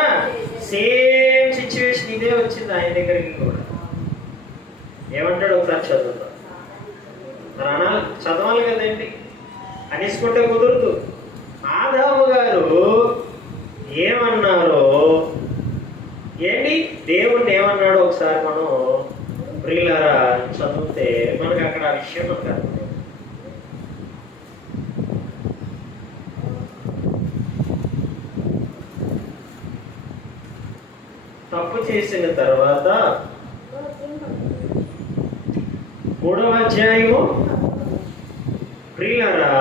సేమ్ సిచ్యువేషన్ ఇదే వచ్చింది ఆయన దగ్గరికి కూడా. ఏమంటాడు ఒకసారి చదువుతాం. మరి అనాలి, చదవాలి కదండి. అనేసుకుంటే కుదురుతూ ఆదాము గారు ఏమన్నారో ఏంటి దేవుణ్ణి ఏమన్నాడో ఒకసారి మనం ప్రియులారా చదివితే మనకు అక్కడ ఆ విషయం ఉంటారు. తప్పు చేసిన తర్వాత 3వ అధ్యాయము ప్రియులారా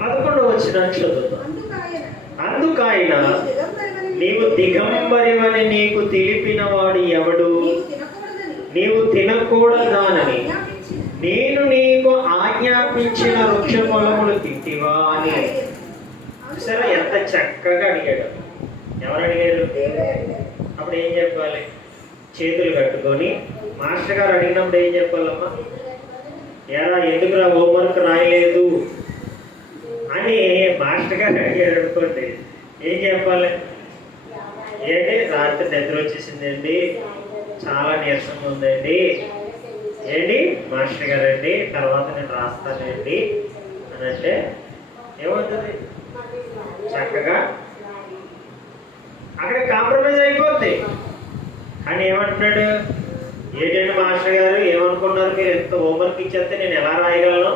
11వ వచనం చదువుతాం. అందుకాయన నీవు దిగంబరివని నీకు తెలిపిన వాడు ఎవడు? నీవు తినకూడదానని నేను నీకు ఆజ్ఞాపించిన వృక్ష ఫలములు తింటివా అని. సరే, ఎంత చక్కగా అడిగాడు. ఎవరు అడిగారు? అప్పుడు ఏం చెప్పాలి? చేతులు కట్టుకొని మాస్టర్ గారు అడిగినప్పుడు ఏం చెప్పాలమ్మా? ఎలా ఎందుకురా హోంవర్క్ రాయలేదు అని మాస్టర్ గారు అడిగాడు అనుకోండి, ఏం చెప్పాలి? ఏంటి రాత్రి నిద్ర వచ్చేసిందండి, చాలా నీరసంగా ఉందండి, ఏంటి మాస్టర్ గారు అండి తర్వాత నేను రాస్తానండి అని అంటే ఏమవుతుంది? చక్కగా అక్కడ కాంప్రమైజ్ అయిపోద్ది. కానీ ఏమంటున్నాడు? ఏంటంటే మాస్టర్ గారు ఏమనుకున్నారు, మీరు ఎంత హోంవర్క్ ఇచ్చేస్తే నేను ఎలా రాయగలను?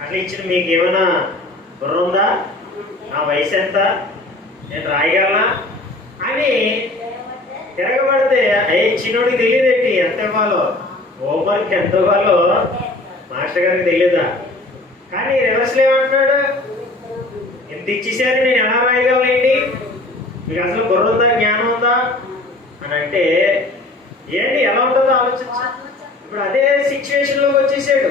అట్లా ఇచ్చిన మీకు ఏమైనా బుర్ర ఉందా? నా వయసు ఎంత, నేను రాయగలనా అని తిరగబడితే చిన్నోడికి తెలియదేంటి ఎంత ఇవ్వాలో, హోంవర్క్ ఎంత ఇవ్వాలో మాస్టర్ గారికి తెలియదా? కానీ రివర్స్లో ఏమంటున్నాడు? ఎంత ఇచ్చేసారు, నేను ఎలా రాయగలనండి, మీకు అసలు బుర్ర ఉందా, జ్ఞానం ఉందా అని అంటే ఏంటి ఎలా ఉంటుందో ఆలోచించు. ఇప్పుడు అదే సిచ్యువేషన్లోకి వచ్చేసాడు.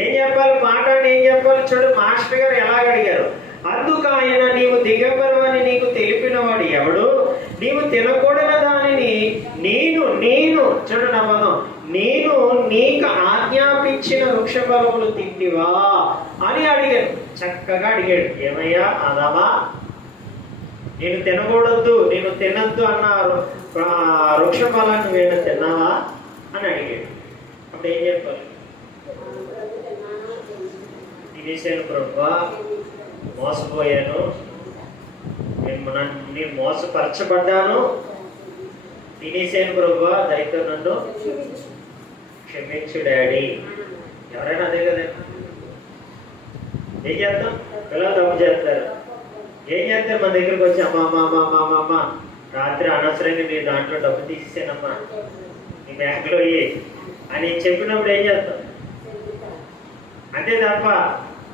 ఏం చెప్పాలి పాట అంటే ఏం చెప్పాలి? చూడు మాస్టర్ గారు ఎలాగ అడిగారు. అందుకు ఆయన నీవు దిగంబరమని నీకు తెలిపిన వాడు ఎవడు? నీవు తినకూడని దానిని నేను చూడండి అవ్వను నేను నీకు ఆజ్ఞాపించి ఇచ్చిన వృక్ష ఫలములు తింటివా అని అడిగాడు. చక్కగా అడిగాడు, ఏమయ్యా ఆదామా, నేను తినకూడదు, నేను తినద్దు అన్న వృక్ష ఫలాన్ని నువ్వేనా తిన్నావా అని అడిగాడు. అప్పుడు ఏం చెప్పాలి? తినేసాను ప్రభువా, మోసపోయాను, నేను మోసపరచబడ్డాను, తినేసాను ప్రభువా, దయతో నన్ను క్షమించు డాడీ. ఎవరైనా అదే కదండి. ఏం చేస్తాం? పిల్లలు తప్పు చేస్తారు. ఏం చేస్తారు? మన దగ్గరకు వచ్చి అమ్మా రాత్రి అనవసరంగా నీ దాంట్లో డబ్బు తీసేసానమ్మా, నీ బ్యాంకులో అని చెప్పినప్పుడు ఏం చేస్తాం? అంతే తప్ప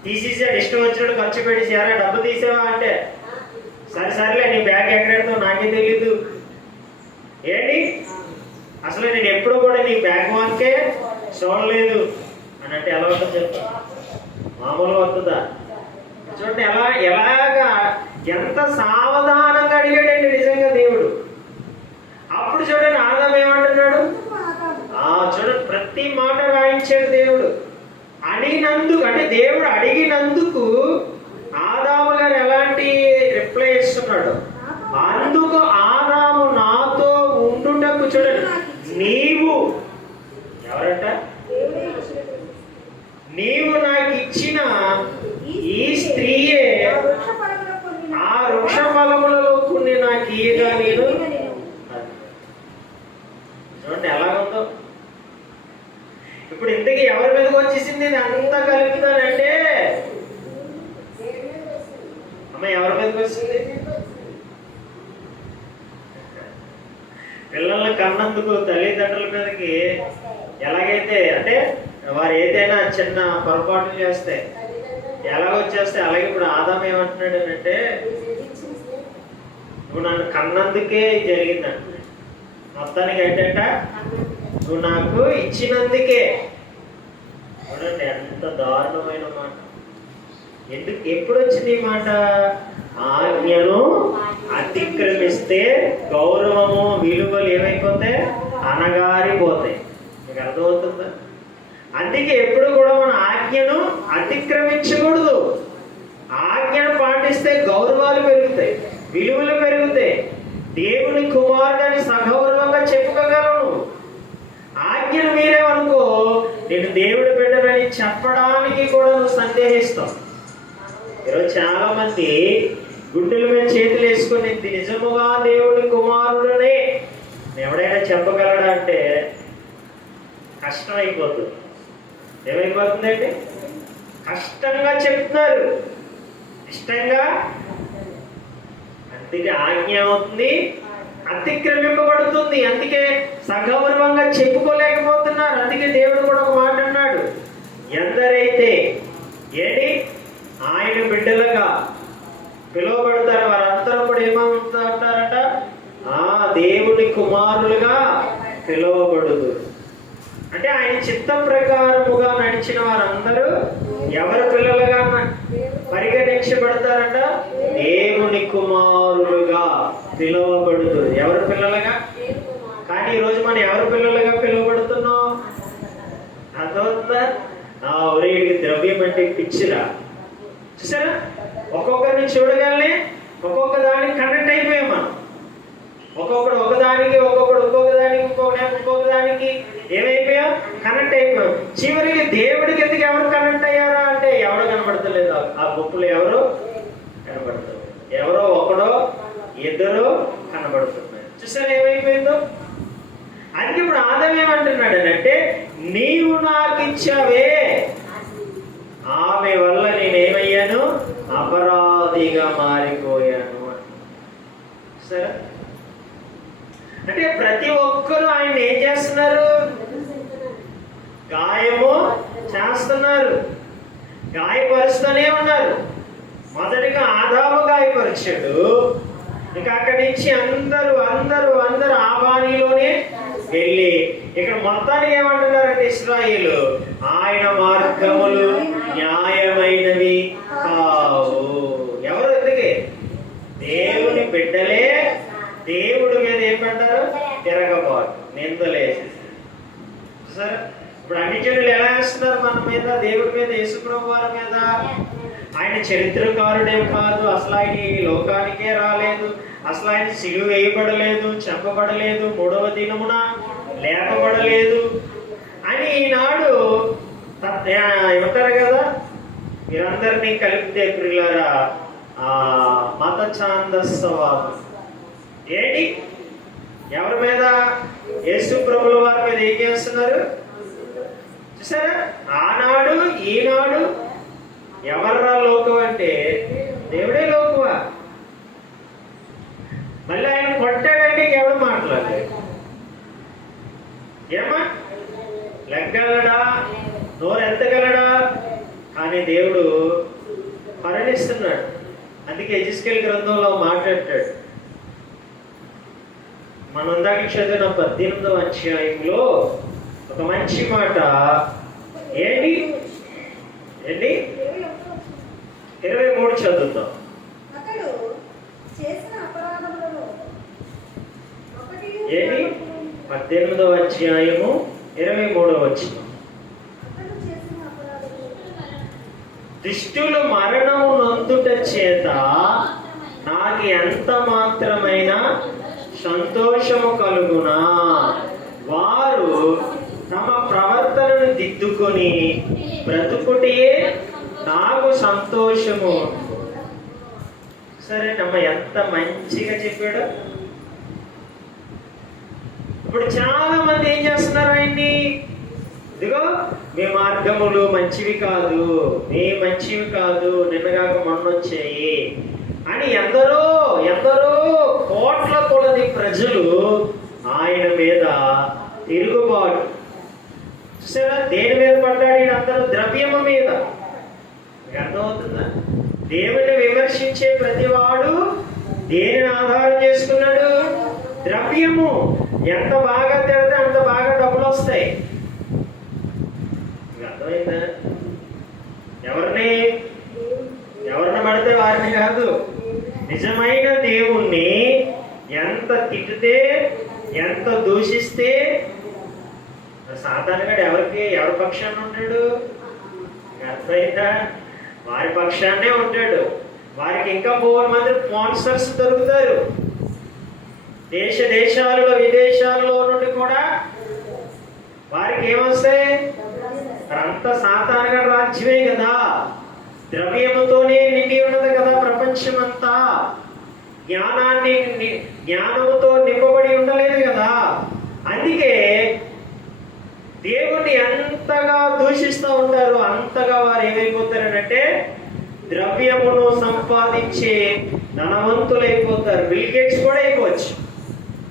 తీసేసాడు, ఇష్టం వచ్చినట్టు ఖర్చు పెట్టేసారా, డబ్బు తీసావా అంటే సరేలే నీ బ్యాగ్ ఎక్కడెడతావు నాకే తెలీదు. ఏంటి అసలు నేను ఎప్పుడు కూడా నీ బ్యాగ్ వానికే చూడలేదు అని అంటే ఎలా ఉంటుంది చెప్తా? మామూలుగా వస్తుందా? చూడండి ఎలాగా ఎంత సావధానంగా అడిగాడండి నిజంగా దేవుడు. అప్పుడు చూడండి ఆదాము ఏమంటున్నాడు? చూడండి ప్రతి మాట రాయించాడు దేవుడు. అడిగినందుకు, అంటే దేవుడు అడిగినందుకు ఆదాము గారు ఎలాంటి రిప్లై ఇస్తున్నాడు? అందుకు ఆదాము నాతో ఉండుటకు, చూడండి, నీవు ఎవరంట? నీవు నాకు ఇచ్చిన ఈ స్త్రీయే ఆ వృక్ష ఫలములలో కొన్ని నాకు ఇయ్యగా నేను. చూడండి ఎలాగుందో. ఇప్పుడు ఇంతకీ ఎవరి మీదకి వచ్చేసింది ఇది అంతా కలుపుతానంటే? అమ్మ ఎవరి మీదకి వచ్చింది? పిల్లల్ని కన్నందుకు తల్లిదండ్రుల మీదకి ఎలాగైతే, అంటే వారు ఏదైనా చిన్న పొరపాట్లు చేస్తే ఎలాగొచ్చేస్తే అలాగే ఇప్పుడు ఆదాము ఏమంటున్నాడు అంటే, నువ్వు నన్ను కన్నందుకే జరిగిందంట. మొత్తానికి ఏంటంట, నువ్వు నాకు ఇచ్చినందుకే. చూడండి ఎంత దారుణమైన మాట. ఎప్పుడు వచ్చింది ఈ మాట? ఆజ్ఞను అతిక్రమిస్తే గౌరవము విలువలు ఏమైపోతాయి? అనగారిపోతాయి. మీకు అర్థమవుతుందా? అందుకే ఎప్పుడు కూడా మన ఆజ్ఞను అతిక్రమించకూడదు. ఆజ్ఞను పాటిస్తే గౌరవాలు పెరుగుతాయి, విలువలు పెరుగుతాయి. దేవుని కుమారుడని సగౌరవంగా చెప్పుకోగలను. ఆజ్ఞను మీరేమనుకో, నేను దేవుడి బిడ్డనని చెప్పడానికి కూడా నువ్వు సందేహిస్తావు. ఈరోజు చాలా మంది గుండెల మీద చేతులు వేసుకుని నిజముగా దేవుడి కుమారుడనే ఎవడైనా చెప్పగలడా అంటే కష్టం అయిపోతుంది. ఏమైపోతుందండి? కష్టంగా చెప్తున్నారు, ఇష్టంగా. అందుకే ఆజ్ఞ అవుతుంది అతిక్రమింపబడుతుంది. అందుకే సగౌరవంగా చెప్పుకోలేకపోతున్నారు. అందుకే దేవుడు కూడా ఒక మాట అన్నాడు, ఎందరైతే ఏంటి ఆయన బిడ్డలుగా పిలువబడతారు వారందరూ కూడా ఏమంటారట? దేవుని కుమారులుగా పిలువబడుదు. అంటే ఆయన చిత్త ప్రకారముగా నడిచిన వారందరూ ఎవరి పిల్లలుగా పరిగణించబడతారట? దేవుని కుమారులుగా పిలువబడుదు. ఎవరి పిల్లలుగా? కానీ ఈరోజు మనం ఎవరి పిల్లలుగా పిలువబడుతున్నాం? అర్థమవుతుందా? ఒరేడికి ద్రవ్యం అంటే పిచ్చిరా. చూసారా? ఒక్కొక్కరిని చూడగానే ఒక్కొక్క దానికి కనెక్ట్ అయిపోయాం మనం. ఒక్కొక్కడు ఒకదానికి, ఒక్కొక్కడు ఇంకొక దానికి ఏమైపోయాం? కనెక్ట్ అయిపోయాం. చివరికి దేవుడికి ఎందుకు ఎవరు కనెక్ట్ అయ్యారా అంటే ఎవరు కనబడతలేదు. ఆ గుంపులు ఎవరు కనబడతారు? ఎవరో ఒకడో ఇద్దరు కనబడుతున్నారు. చూసారా ఏమైపోయిందో? అందుకే ఇప్పుడు ఆదాము ఏమంటున్నాడు అంటే, నీవు నాకు ఇచ్చావే, ఆమె వల్ల నేనేమయ్యాను? అపరాధిగా మారిపోయాను. సరే, అంటే ప్రతి ఒక్కరూ ఆయన ఏం చేస్తున్నారు? గాయము చేస్తున్నారు, గాయపరుస్తూనే ఉన్నారు. మొదటిగా ఆదాము గాయపరిచాడు, ఇంకా అక్కడి నుంచి అందరూ ఆ బాణీలోనే వెళ్ళి ఇక్కడ మొత్తానికి ఏమంటున్నారంటే ఇశ్రాయేలు, ఆయన మార్గములు న్యాయమైనవి కావు. ఎవరు? ఎందుకే? దేవుని బిడ్డలే దేవుడి మీద ఏం పెట్టారు? తిరగబాటు, నిందలేసేసి. సరే, ఇప్పుడు అన్ని జనులు ఎలా వేస్తున్నారు మీద, దేవుడి మీద, యేసుప్రభు వారి మీద. ఆయన చరిత్రకారుడే కాదు, అసలు ఆయన ఈ లోకానికే రాలేదు, అసలు ఆయన సిలువ వేయబడలేదు, చంపబడలేదు, 3వ దినమున లేపబడలేదు అని ఈనాడు ఏమంటారు కదా, మీరందరినీ కలిపితే ప్రియులారా మత ఛాందస్సవాదం. ఏంటి? ఎవరి మీద? యేసు ప్రభుల వారి మీద ఏం చేస్తున్నారు చూసారా? ఆనాడు ఈనాడు ఎవర్రా లోకం అంటే దేవుడే లోకువా. మళ్ళీ ఆయన కొట్టాడంటే ఎవడు మాట్లాడలేదు. ఏమా లెగ్గలడా, నోరెత్తగలడా? కానీ దేవుడు మరణిస్తున్నాడు. అందుకే ఎజిస్కేల్ గ్రంథంలో మాట్లాడాడు. మనం ఇందాక చదివిన 18వ అధ్యాయంలో ఒక మంచి మాట. ఏంటి ఏంటి 23 చదువుతాం. ఏంటి 18వ అధ్యాయము 23వ వచనం. దుష్టులు మరణము నొందుట చేత నాకు ఎంత మాత్రమైన సంతోషము కలుగునా? వారు తమ ప్రవర్తనను దిద్దుకొని బ్రతుకుటే నాకు సంతోషము. సరే నమ్మ, ఎంత మంచిగా చెప్పాడు. ఇప్పుడు చాలా మంది ఏం చేస్తున్నారు ఆయన్ని, ఇదిగో మీ మార్గములు మంచివి కాదు, మీ మంచివి కాదు, నిన్నగాక మొన్నొచ్చాయి అని ఎందరో ఎందరో కోట్ల కొలది ప్రజలు ఆయన మీద తిరుగుబాటు. చూసారా దేని మీద పడ్డాడు? అందరూ ద్రవ్యము మీద. అర్థమవుతుందా? దేవుని విమర్శించే ప్రతివాడు దేనిని ఆధారం చేసుకున్నాడు? ద్రవ్యము. ఎంత బాగా తిడితే అంత బాగా డబ్బులు వస్తాయి. అర్థమైందా? ఎవరిని పడితే వారిని కాదు, నిజమైన దేవుణ్ణి ఎంత తిట్టితే, ఎంత దూషిస్తే. సాధారణంగా ఎవరి పక్షాన్ని ఉంటాడు? అర్థమైందా? వారి పక్షాన్నే ఉంటాడు. వారికి ఇంకా 3 మంది స్పాన్సర్స్ దొరుకుతారు. దేశాలలో విదేశాల్లో నుండి కూడా వారికి ఏమొస్తాయి? అంత సాతానుగా రాజ్యమే కదా, ద్రవ్యముతోనే నిండి ఉన్నది కదా ప్రపంచం అంతా. జ్ఞానముతో నింపబడి ఉండలేదు కదా. అందుకే దేవుణ్ణి ఎంతగా దూషిస్తూ ఉంటారు, అంతగా వారు ఏమైపోతారంటే ద్రవ్యమును సంపాదించే ధనవంతులైపోతారు. బిల్ గేట్స్ కూడా అయిపోవచ్చు.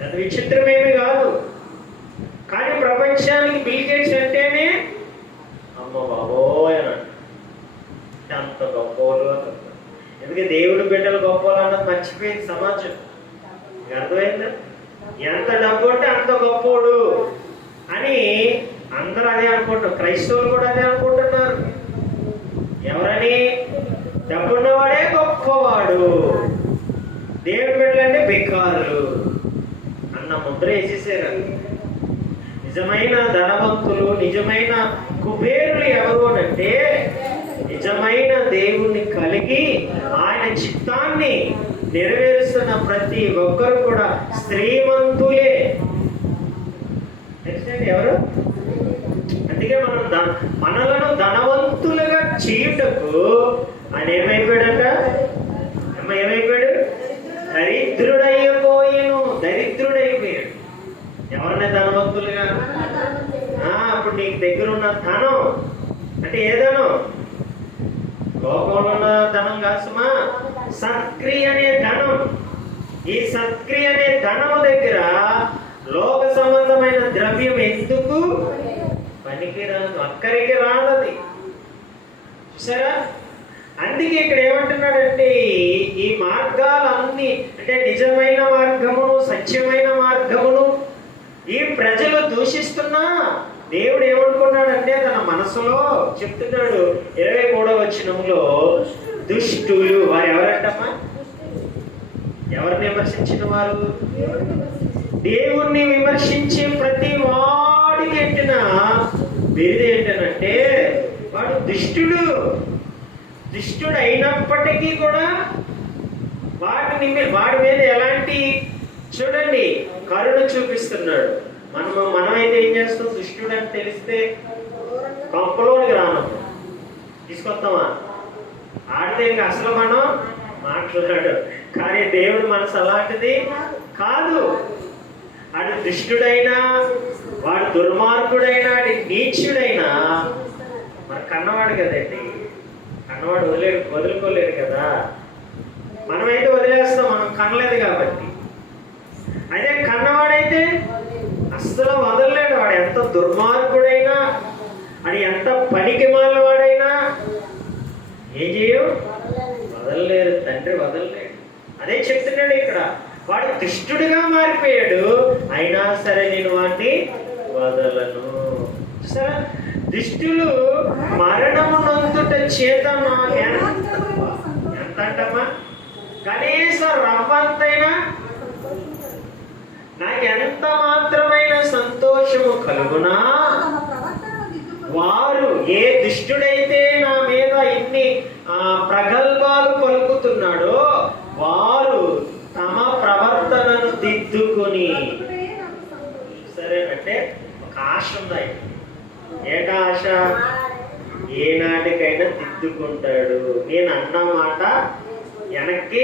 అది విచిత్రమేమి కాదు. కానీ ప్రపంచానికి బిల్ గేట్స్ అంటేనే అమ్మ బాబోయ్ అని అంత గొప్పలు అని. ఎందుకంటే దేవుడు బిడ్డలు గొప్పలు అన్నది మర్చిపోయింది సమాజం. అర్థమైందా? ఎంత డబ్బు అంటే అంత గొప్పోడు అని అందరూ అదే అనుకుంటారు. క్రైస్తవులు కూడా అదే అనుకుంటున్నారు. ఎవరని? డబ్బున్నవాడే గొప్పవాడు, దేవుడి బిడ్డలంటే బెకారులు అన్న ముద్ర వేసేసారు. నిజమైన ధనవంతులు, నిజమైన కుబేరులు ఎవరు అంటే నిజమైన దేవుణ్ణి కలిగి ఆయన చిత్తాన్ని నెరవేరుస్తున్న ప్రతి ఒక్కరు కూడా శ్రీమంతులే. ఎవరు? అందుకే మనలను ధనవంతులుగా చేయుటకు ఆయన ఏమైపోయాడట? ఏమైపోయాడు? దరిద్రుడైపోయాడు. ఎవరైనా ధనవంతులుగా? అప్పుడు నీకు దగ్గర ఉన్న ధనం అంటే ఏ ధనం? లోకంలో ఉన్న ధనం కాసుమా, సత్క్రియ అనే ధనం. ఈ సత్క్రియ అనే ధనము దగ్గర లోక సంబంధమైన ద్రవ్యం ఎందుకు పనికి రాదు, అక్కడికి రాదది. చూసారా? అందుకే ఇక్కడ ఏమంటున్నాడంటే ఈ మార్గాలన్నీ అంటే నిజమైన మార్గమును, సత్యమైన మార్గమును ఈ ప్రజలు దూషిస్తున్నా దేవుడు ఏమనుకున్నాడంటే తన మనసులో చెప్తున్నాడు. 23వ వచనంలో దుష్టులు వారు ఎవరంటమ్మా? ఎవరిని విమర్శించిన వారు? దేవుణ్ణి విమర్శించే ప్రతి వాడికి ఎట్టిన బిరుదు ఏంటనంటే వాడు దుష్టుడు అయినప్పటికీ కూడా వాడి మీద ఎలాంటి చూడండి కరుణ చూపిస్తున్నాడు. మనమైతే ఏం చేస్తాం? దుష్టుడు అని తెలిస్తే కొంపలోనికి రానప్పుడు తీసుకొస్తామా? ఆడితే ఇంకా అసలు మనం మాట్లాడాడు. కానీ దేవుడు మనసు అలాంటిది కాదు. వాడు దుష్టుడైనా, వాడు దుర్మార్గుడైనా, వాడి నీచుడైనా మరి కన్నవాడు కదండి. కన్నవాడు వదులుకోలేడు కదా. మనమైతే వదిలేస్తాం, మనం కనలేదు కాబట్టి. అదే కన్నవాడైతే అస్సలు వదలలేడు. వాడు ఎంత దుర్మార్గుడైనా, అది ఎంత పనికి మాలినవాడైనా ఏం చేయవు, వదలలేరు. తండ్రి వదలలేడు. అదే చెప్తున్నాడు ఇక్కడ. వాడు దుష్టుడిగా మారిపోయాడు, అయినా సరే నేను వాడిని వదలను. సరే, దుష్టులు మరణము నందుట చేత ఎంత అంటమ్మా? కనీసం రవ్వంతైనా నాకెంత మాత్రమైన సంతోషము కలుగునా, వారు ఏ దుష్టుడైతే నా మీద ఇన్ని ప్రగల్భాలు పలుకుతున్నాడో వారు తమ ప్రవర్తనను దిద్దుకొని, సరే అంటే ఒక ఆశ ఉంది. ఏట ఆశ? ఏనాటికైనా దిద్దుకుంటాడు. నేను అన్న మాట వెనక్కి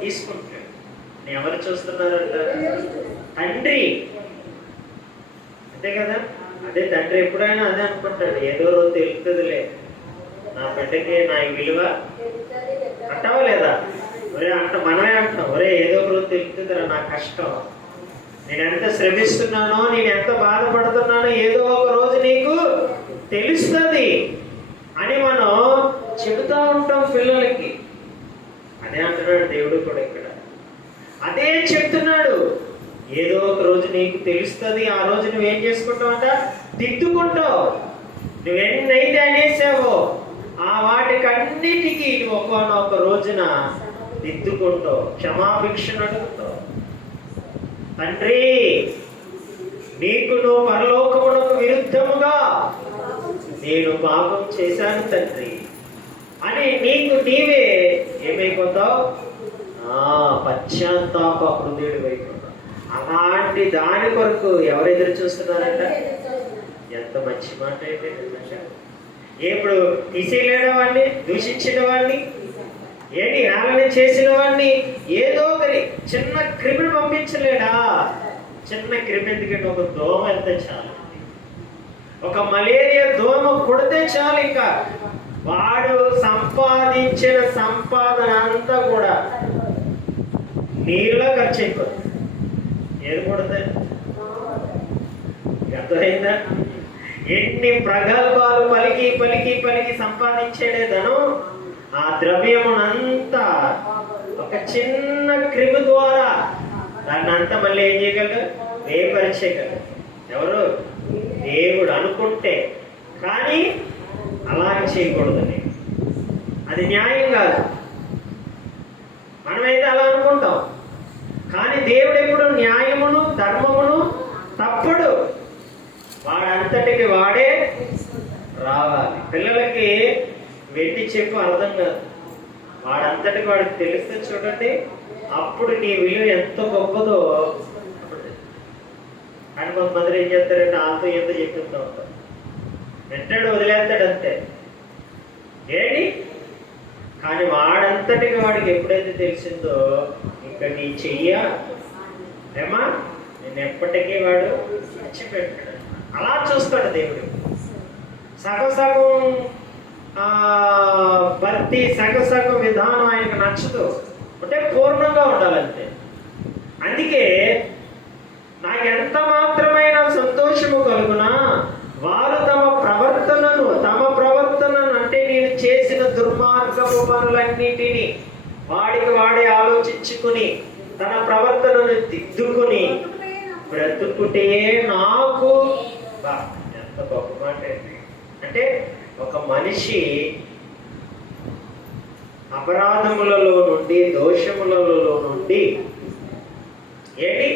తీసుకుంటాడు. నేను ఎవరు చూస్తున్నారంట? తండ్రి. అంతే కదా. అదే తండ్రి ఎప్పుడైనా అదే అనుకుంటాడు, ఏదో రోజు తెలుస్తుందిలే నా బిడ్డకి నా విలువ అంటావా లేదా? ఒరే మనమే అంటాం, ఒరే ఏదో ఒక రోజు తెలుస్తుందిరా నా కష్టం, నేను ఎంత శ్రమిస్తున్నానో, నేను ఎంత బాధపడుతున్నానో ఏదో ఒక రోజు నీకు తెలుస్తుంది అని మనం చెబుతూ ఉంటాం పిల్లలకి. అదే అంటున్నాడు దేవుడు కూడా ఇక్కడ. అదే చెప్తున్నాడు, ఏదో ఒక రోజు నీకు తెలుస్తుంది. ఆ రోజు నువ్వేం చేసుకుంటావంట? దిద్దుకుంటావు. నువ్వెన్నైతే అనేసావో ఆ వాటికన్నిటికీ ఒకనొక రోజున దిద్దుకుంటావు, క్షమాభిక్షను అడుగుతావు. తండ్రి, నీకు నువ్వు పరలోకమునకు విరుద్ధముగా నేను పాపం చేశాను తండ్రి అని నీకు నీవే ఏమైపోతావు? పశ్చాత్తాప హృదయుడు అయిపోతావు. అలాంటి దాని కొరకు ఎవరు ఎదురు చూస్తున్నారంట? ఎంత మంచి మాట అయితే. ఇప్పుడు తీసేయలేని వాడిని, దూషించిన వాడిని, ఏంటి హేళన చేసిన వాడిని, ఏదో ఒకరి చిన్న క్రిమిని పంపించలేడా? చిన్న క్రిమి ఎందుకంటే ఒక దోమ వెళ్తే చాలు, ఒక మలేరియా దోమ కొడితే చాలు, ఇంకా వాడు సంపాదించిన సంపాదన అంతా కూడా నీరులో ఖర్చు అయిపోతుంది. ఏది కొడితే అర్థమైందా? ఎన్ని ప్రగల్భాలు పలికి పలికి పలికి సంపాదించేడే ధనం, ఆ ద్రవ్యమునంతా ఒక చిన్న క్రిమి ద్వారా దాన్ని అంతా మళ్ళీ ఏం చేయగలరు? వేపరిచేయగలరు. ఎవరు? దేవుడు అనుకుంటే. కానీ అలా చేయకూడదని, అది న్యాయం కాదు. మనమైతే అలా అనుకుంటాం, కానీ దేవుడు ఎప్పుడు న్యాయమును ధర్మమును తప్పుడు. వాడంతటికి వాడే రావాలి. పిల్లలకి వెట్టి చెప్పు అర్థం కాదు, వాడంతటికి వాడికి తెలిస్తే చూడండి, అప్పుడు నీ విలువ ఎంత గొప్పదో. అని కొంతమంది ఏం చేస్తారంటే వాళ్ళతో ఎంత చెప్తూ ఉంటారు, వెంటాడు వదిలేస్తాడు అంతే. ఏంటి? కానీ వాడంతటికి వాడికి ఎప్పుడైతే తెలిసిందో ఇంకా నీ చెయ్యా ఏమా నేను ఎప్పటికీ వాడు మర్చిపెట్టాడు. అలా చూస్తాడు దేవుడు. సగం సగం భక్తి, సగం సగం విధానం ఆయనకు నచ్చదు. అంటే పూర్ణంగా ఉండాలంతే. అందుకే నాకెంత మాత్రమైన సంతోషము కలుగునా వారు తమ ప్రవర్తనను అంటే నేను చేసిన దుర్మార్గపు పనులన్నిటినీ వాడికి వాడే ఆలోచించుకుని తన ప్రవర్తనను దిద్దుకుని బ్రతుకుటే నాకు. ఎంత గొప్ప మాట అంటే, ఒక మనిషి అపరాధములలో నుండి, దోషములలో నుండి ఏంటి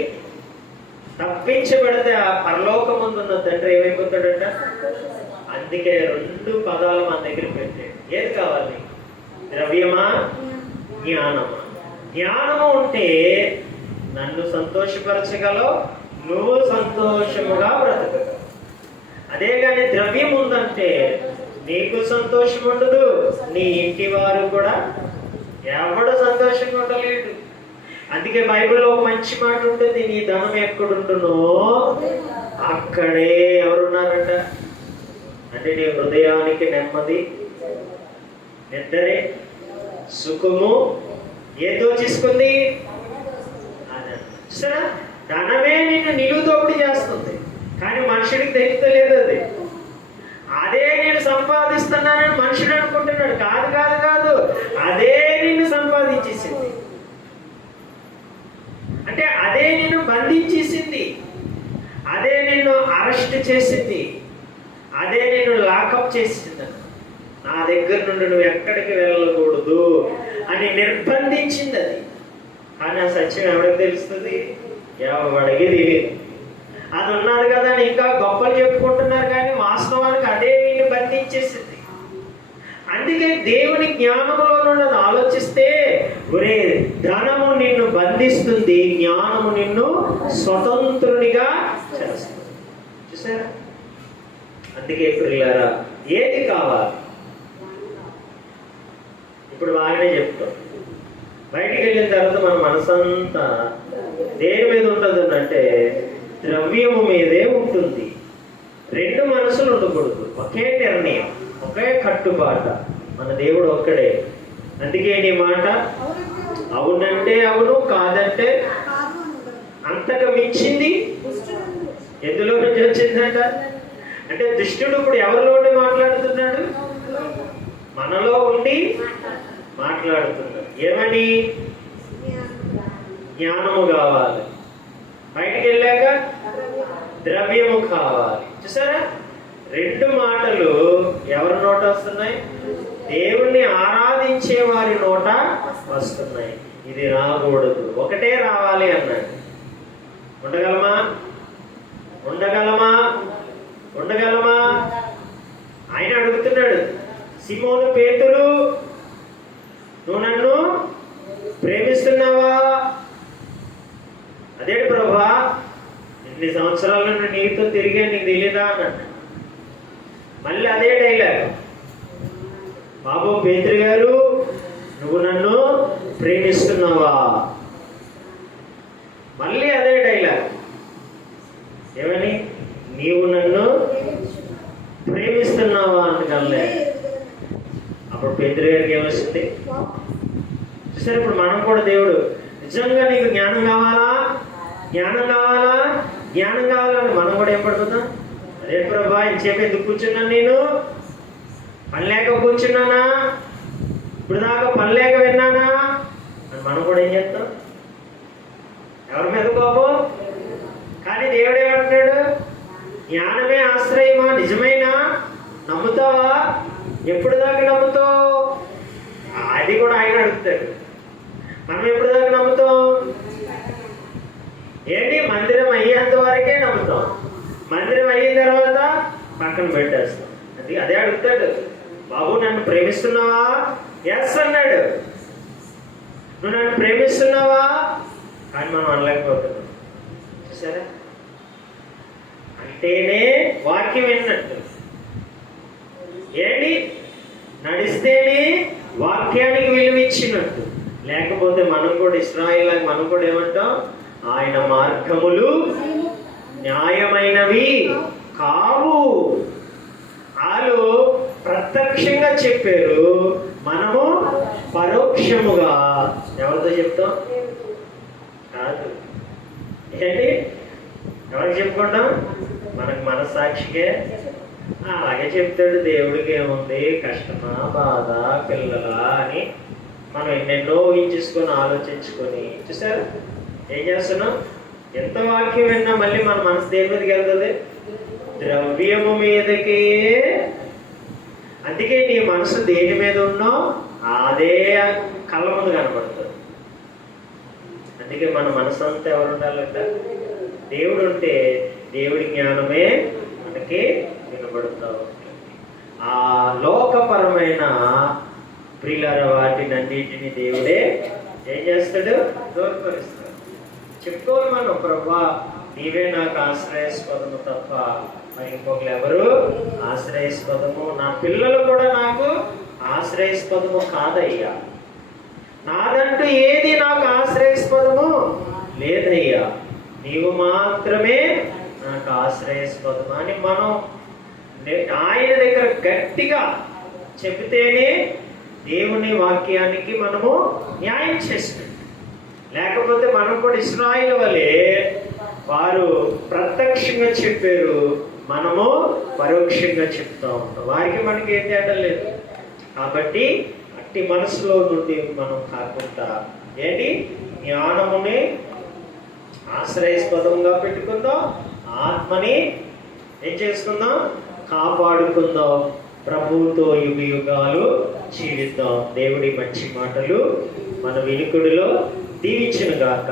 తప్పించబడితే ఆ పరలోకముందున్న తండ్రి ఏమైపోతాడంట? అందుకే 2 పదాలు మన దగ్గర పెట్టాడు. ఏది కావాలి? ద్రవ్యమా, జ్ఞానమా? జ్ఞానము ఉంటే నన్ను సంతోషపరచగలవు, నువ్వు సంతోషముగా బ్రతకగలవు. అదే కానీ ద్రవ్యం ఉందంటే నీకు సంతోషం ఉండదు, నీ ఇంటి వారు కూడా ఎవడు సంతోషంగా ఉండలేడు. అందుకే బైబిల్లో ఒక మంచి మాట ఉంటుంది, నీ ధనం ఎక్కడుంటునో అక్కడే ఎవరున్నారంట అంటే నీ హృదయానికి నెమ్మది, నిద్రే, సుఖము ఏదో చేసుకుంది. సరే, ధనమే నిన్ను నిలువుదోపిడి చేస్తుంది, కానీ మనుషుడికి తెలుస్తలేదు అది. అదే నేను సంపాదిస్తున్నానని మనుషుడు అనుకుంటున్నాడు. కాదు కాదు కాదు, అదే నిన్ను సంపాదించేసింది. అంటే అదే నిన్ను బంధించేసింది, అదే నిన్ను అరెస్ట్ చేసింది, అదే నిన్ను లాకప్ చేసింది. నా దగ్గర నుండి నువ్వు ఎక్కడికి వెళ్ళకూడదు అని నిర్బంధించింది అది. కానీ ఆ సత్యం ఎవరికి తెలుస్తుంది? ఎవడికి తెలియదు. అది ఉన్నది కదా అని ఇంకా గొప్పలు చెప్పుకుంటున్నారు, కానీ వాస్తవానికి అదే నిన్ను బంధించేసింది. అందుకే దేవుని జ్ఞానంలో నుండి ఆలోచిస్తే, ఒరే ధనము నిన్ను బంధిస్తుంది, జ్ఞానము నిన్ను స్వతంత్రునిగా చేస్తుంది. చూసారా? అందుకే పిల్లరా, ఏది కావాలి? ఇప్పుడు బాగానే చెప్తాం. బయటికి వెళ్ళిన తర్వాత మన మనసంతా దేని మీద ఉంటుంది అంటే ద్రవ్యము మీదే ఉంటుంది. 2 మనసులు ఉండకూడదు, ఒకే నిర్ణయం, ఒకే కట్టుబాట. మన దేవుడు ఒక్కడే. అందుకే నీ మాట అవునంటే అవును, కాదంటే అంతకు మించింది ఎందులో నుంచి వచ్చిందంట అంటే దుష్టుడు ఇప్పుడు ఎవరిలో ఉండి మాట్లాడుతున్నాడు? మనలో ఉండి మాట్లాడుతున్నాడు. ఏమని? జ్ఞానము కావాలి, బయటికి వెళ్ళాక ద్రవ్యము కావాలి. చూసారా? 2 మాటలు ఎవరి నోట వస్తున్నాయి? దేవుణ్ణి ఆరాధించే వారి నోట వస్తున్నాయి. ఇది రాకూడదు, ఒకటే రావాలి అన్నాడు. ఉండగలమా? ఉండగలమా? ఉండగలమా? ఆయన అడుగుతున్నాడు, సిమోను పేతురు, నువ్వు నన్ను ప్రేమిస్తున్నావా? అదే ప్రభా, ఇన్ని సంవత్సరాల నుండి నీతో తిరిగా, నీకు తెలియదా అన్నాడు. మళ్ళీ అదే డైలాగ్, బాబు పేతురు గారు, నువ్వు నన్ను ప్రేమిస్తున్నావా? మళ్ళీ అదే డైలాగ్, ఏమని? నీవు నన్ను ప్రేమిస్తున్నావా అంటగలే. అప్పుడు పేతురు గారికి ఏమొస్తుంది? చూసారు? ఇప్పుడు మనం కూడా దేవుడు నిజంగా నీకు జ్ఞానం కావాలా, జ్ఞానం కావాలా, జ్ఞానం కావాలని మనం కూడా ఏం పడుతుందా? అదే ప్రభా, ఇంతసేపు ఎందుకు కూర్చున్నాను, నేను పని లేక కూర్చున్నానా, ఇప్పుడు దాకా పని లేక విన్నానా అని మనం కూడా ఏం చేస్తాం? ఎవరి మీద కోపం? కానీ దేవుడు ఏమంటున్నాడు? జ్ఞానమే ఆశ్రయమా, నిజమైనా నమ్ముతావా? ఎప్పుడు దాకా నమ్ముతావు? అది కూడా ఆయన అడుగుతాడు. మనం ఎప్పుడు దాకా నమ్ముతాం? ఏంటి? మందిరం అయ్యేంత వరకే నమ్ముతాం, మందిరం అయిన తర్వాత పక్కన పెట్టేస్తాం. అదే అడుగుతాడు, బాబు నన్ను ప్రేమిస్తున్నావా? ఎస్ అన్నాడు. నువ్వు నన్ను ప్రేమిస్తున్నావా? కానీ మనం అనలేకపోతున్నాం. చూసారా? అంటేనే వాక్యం విన్నట్టు. ఏంటి? నడిస్తేనే వాక్యానికి విలువ ఇచ్చినట్టు. లేకపోతే మనం కూడా ఇశ్రాయేలు, మనం కూడా ఏమంటాం? ఆయన మార్గములు న్యాయమైనవి కావు. వాళ్ళు ప్రత్యక్షంగా చెప్పారు, మనము పరోక్షముగా ఎవరితో చెప్తాం? కాదు. ఏంటి? ఎవరికి చెప్పుకుంటాం? మనకు మనస్సాక్షికే. అలాగే చెప్తాడు. దేవుడికి ఏముంది, కష్టమా, బాధ, పిల్లలా అని మనం ఎన్నెన్నో ఊహించేసుకొని ఆలోచించుకొని. చూసారా ఏం చేస్తున్నాం? ఎంత వాక్యం విన్నా మళ్ళీ మన మనసు దేని మీదకి వెళ్తుంది? ద్రవ్యము మీదకే. అందుకే నీ మనసు దేని మీద ఉన్నో అదే కళ్ళ ముందు కనబడుతుంది. అందుకే మన మనసు అంతా ఎవరు ఉండాలంట? దేవుడు ఉంటే దేవుడి జ్ఞానమే మనకి వినబడుతూ ఉంటుంది. ఆ లోకపరమైన ప్రియులారా వాటినన్నిటిని దేవుడే ఏం చేస్తాడు? దూరపరుస్తాడు. చెప్పుకోవాలి మనం, ప్రభువా నీవే నాకు ఆశ్రయాస్పదము తప్ప మరి ఇంకొకరు ఎవరు ఆశ్రయాస్పదము, నా పిల్లలు కూడా నాకు ఆశ్రయాస్పదము కాదయ్యా, నాదంటూ ఏది నాకు ఆశ్రయాస్పదము లేదయ్యా, నీవు మాత్రమే నాకు ఆశ్రయాస్పదము అని మనం ఆయన దగ్గర గట్టిగా చెబితేనే దేవుని వాక్యానికి మనము న్యాయం చేస్తాం. లేకపోతే మనం కూడా ఇశ్రాయేలు వలె వారు ప్రత్యక్షంగా చెప్పారు, మనము పరోక్షంగా చెప్తా ఉంటాం. వారికి మనకి ఏం తేడా లేదు. కాబట్టి అట్టి మనసులో నుండి మనం కాకుండా ఏంటి జ్ఞానముని ఆశ్రయాస్పదంగా పెట్టుకుందాం, ఆత్మని ఏం చేసుకుందాం? కాపాడుకుందాం, ప్రభువుతో యుగ యుగాలు జీవిద్దాం. దేవుడి మంచి మాటలు మన వినికుడిలో దీవించును గాక.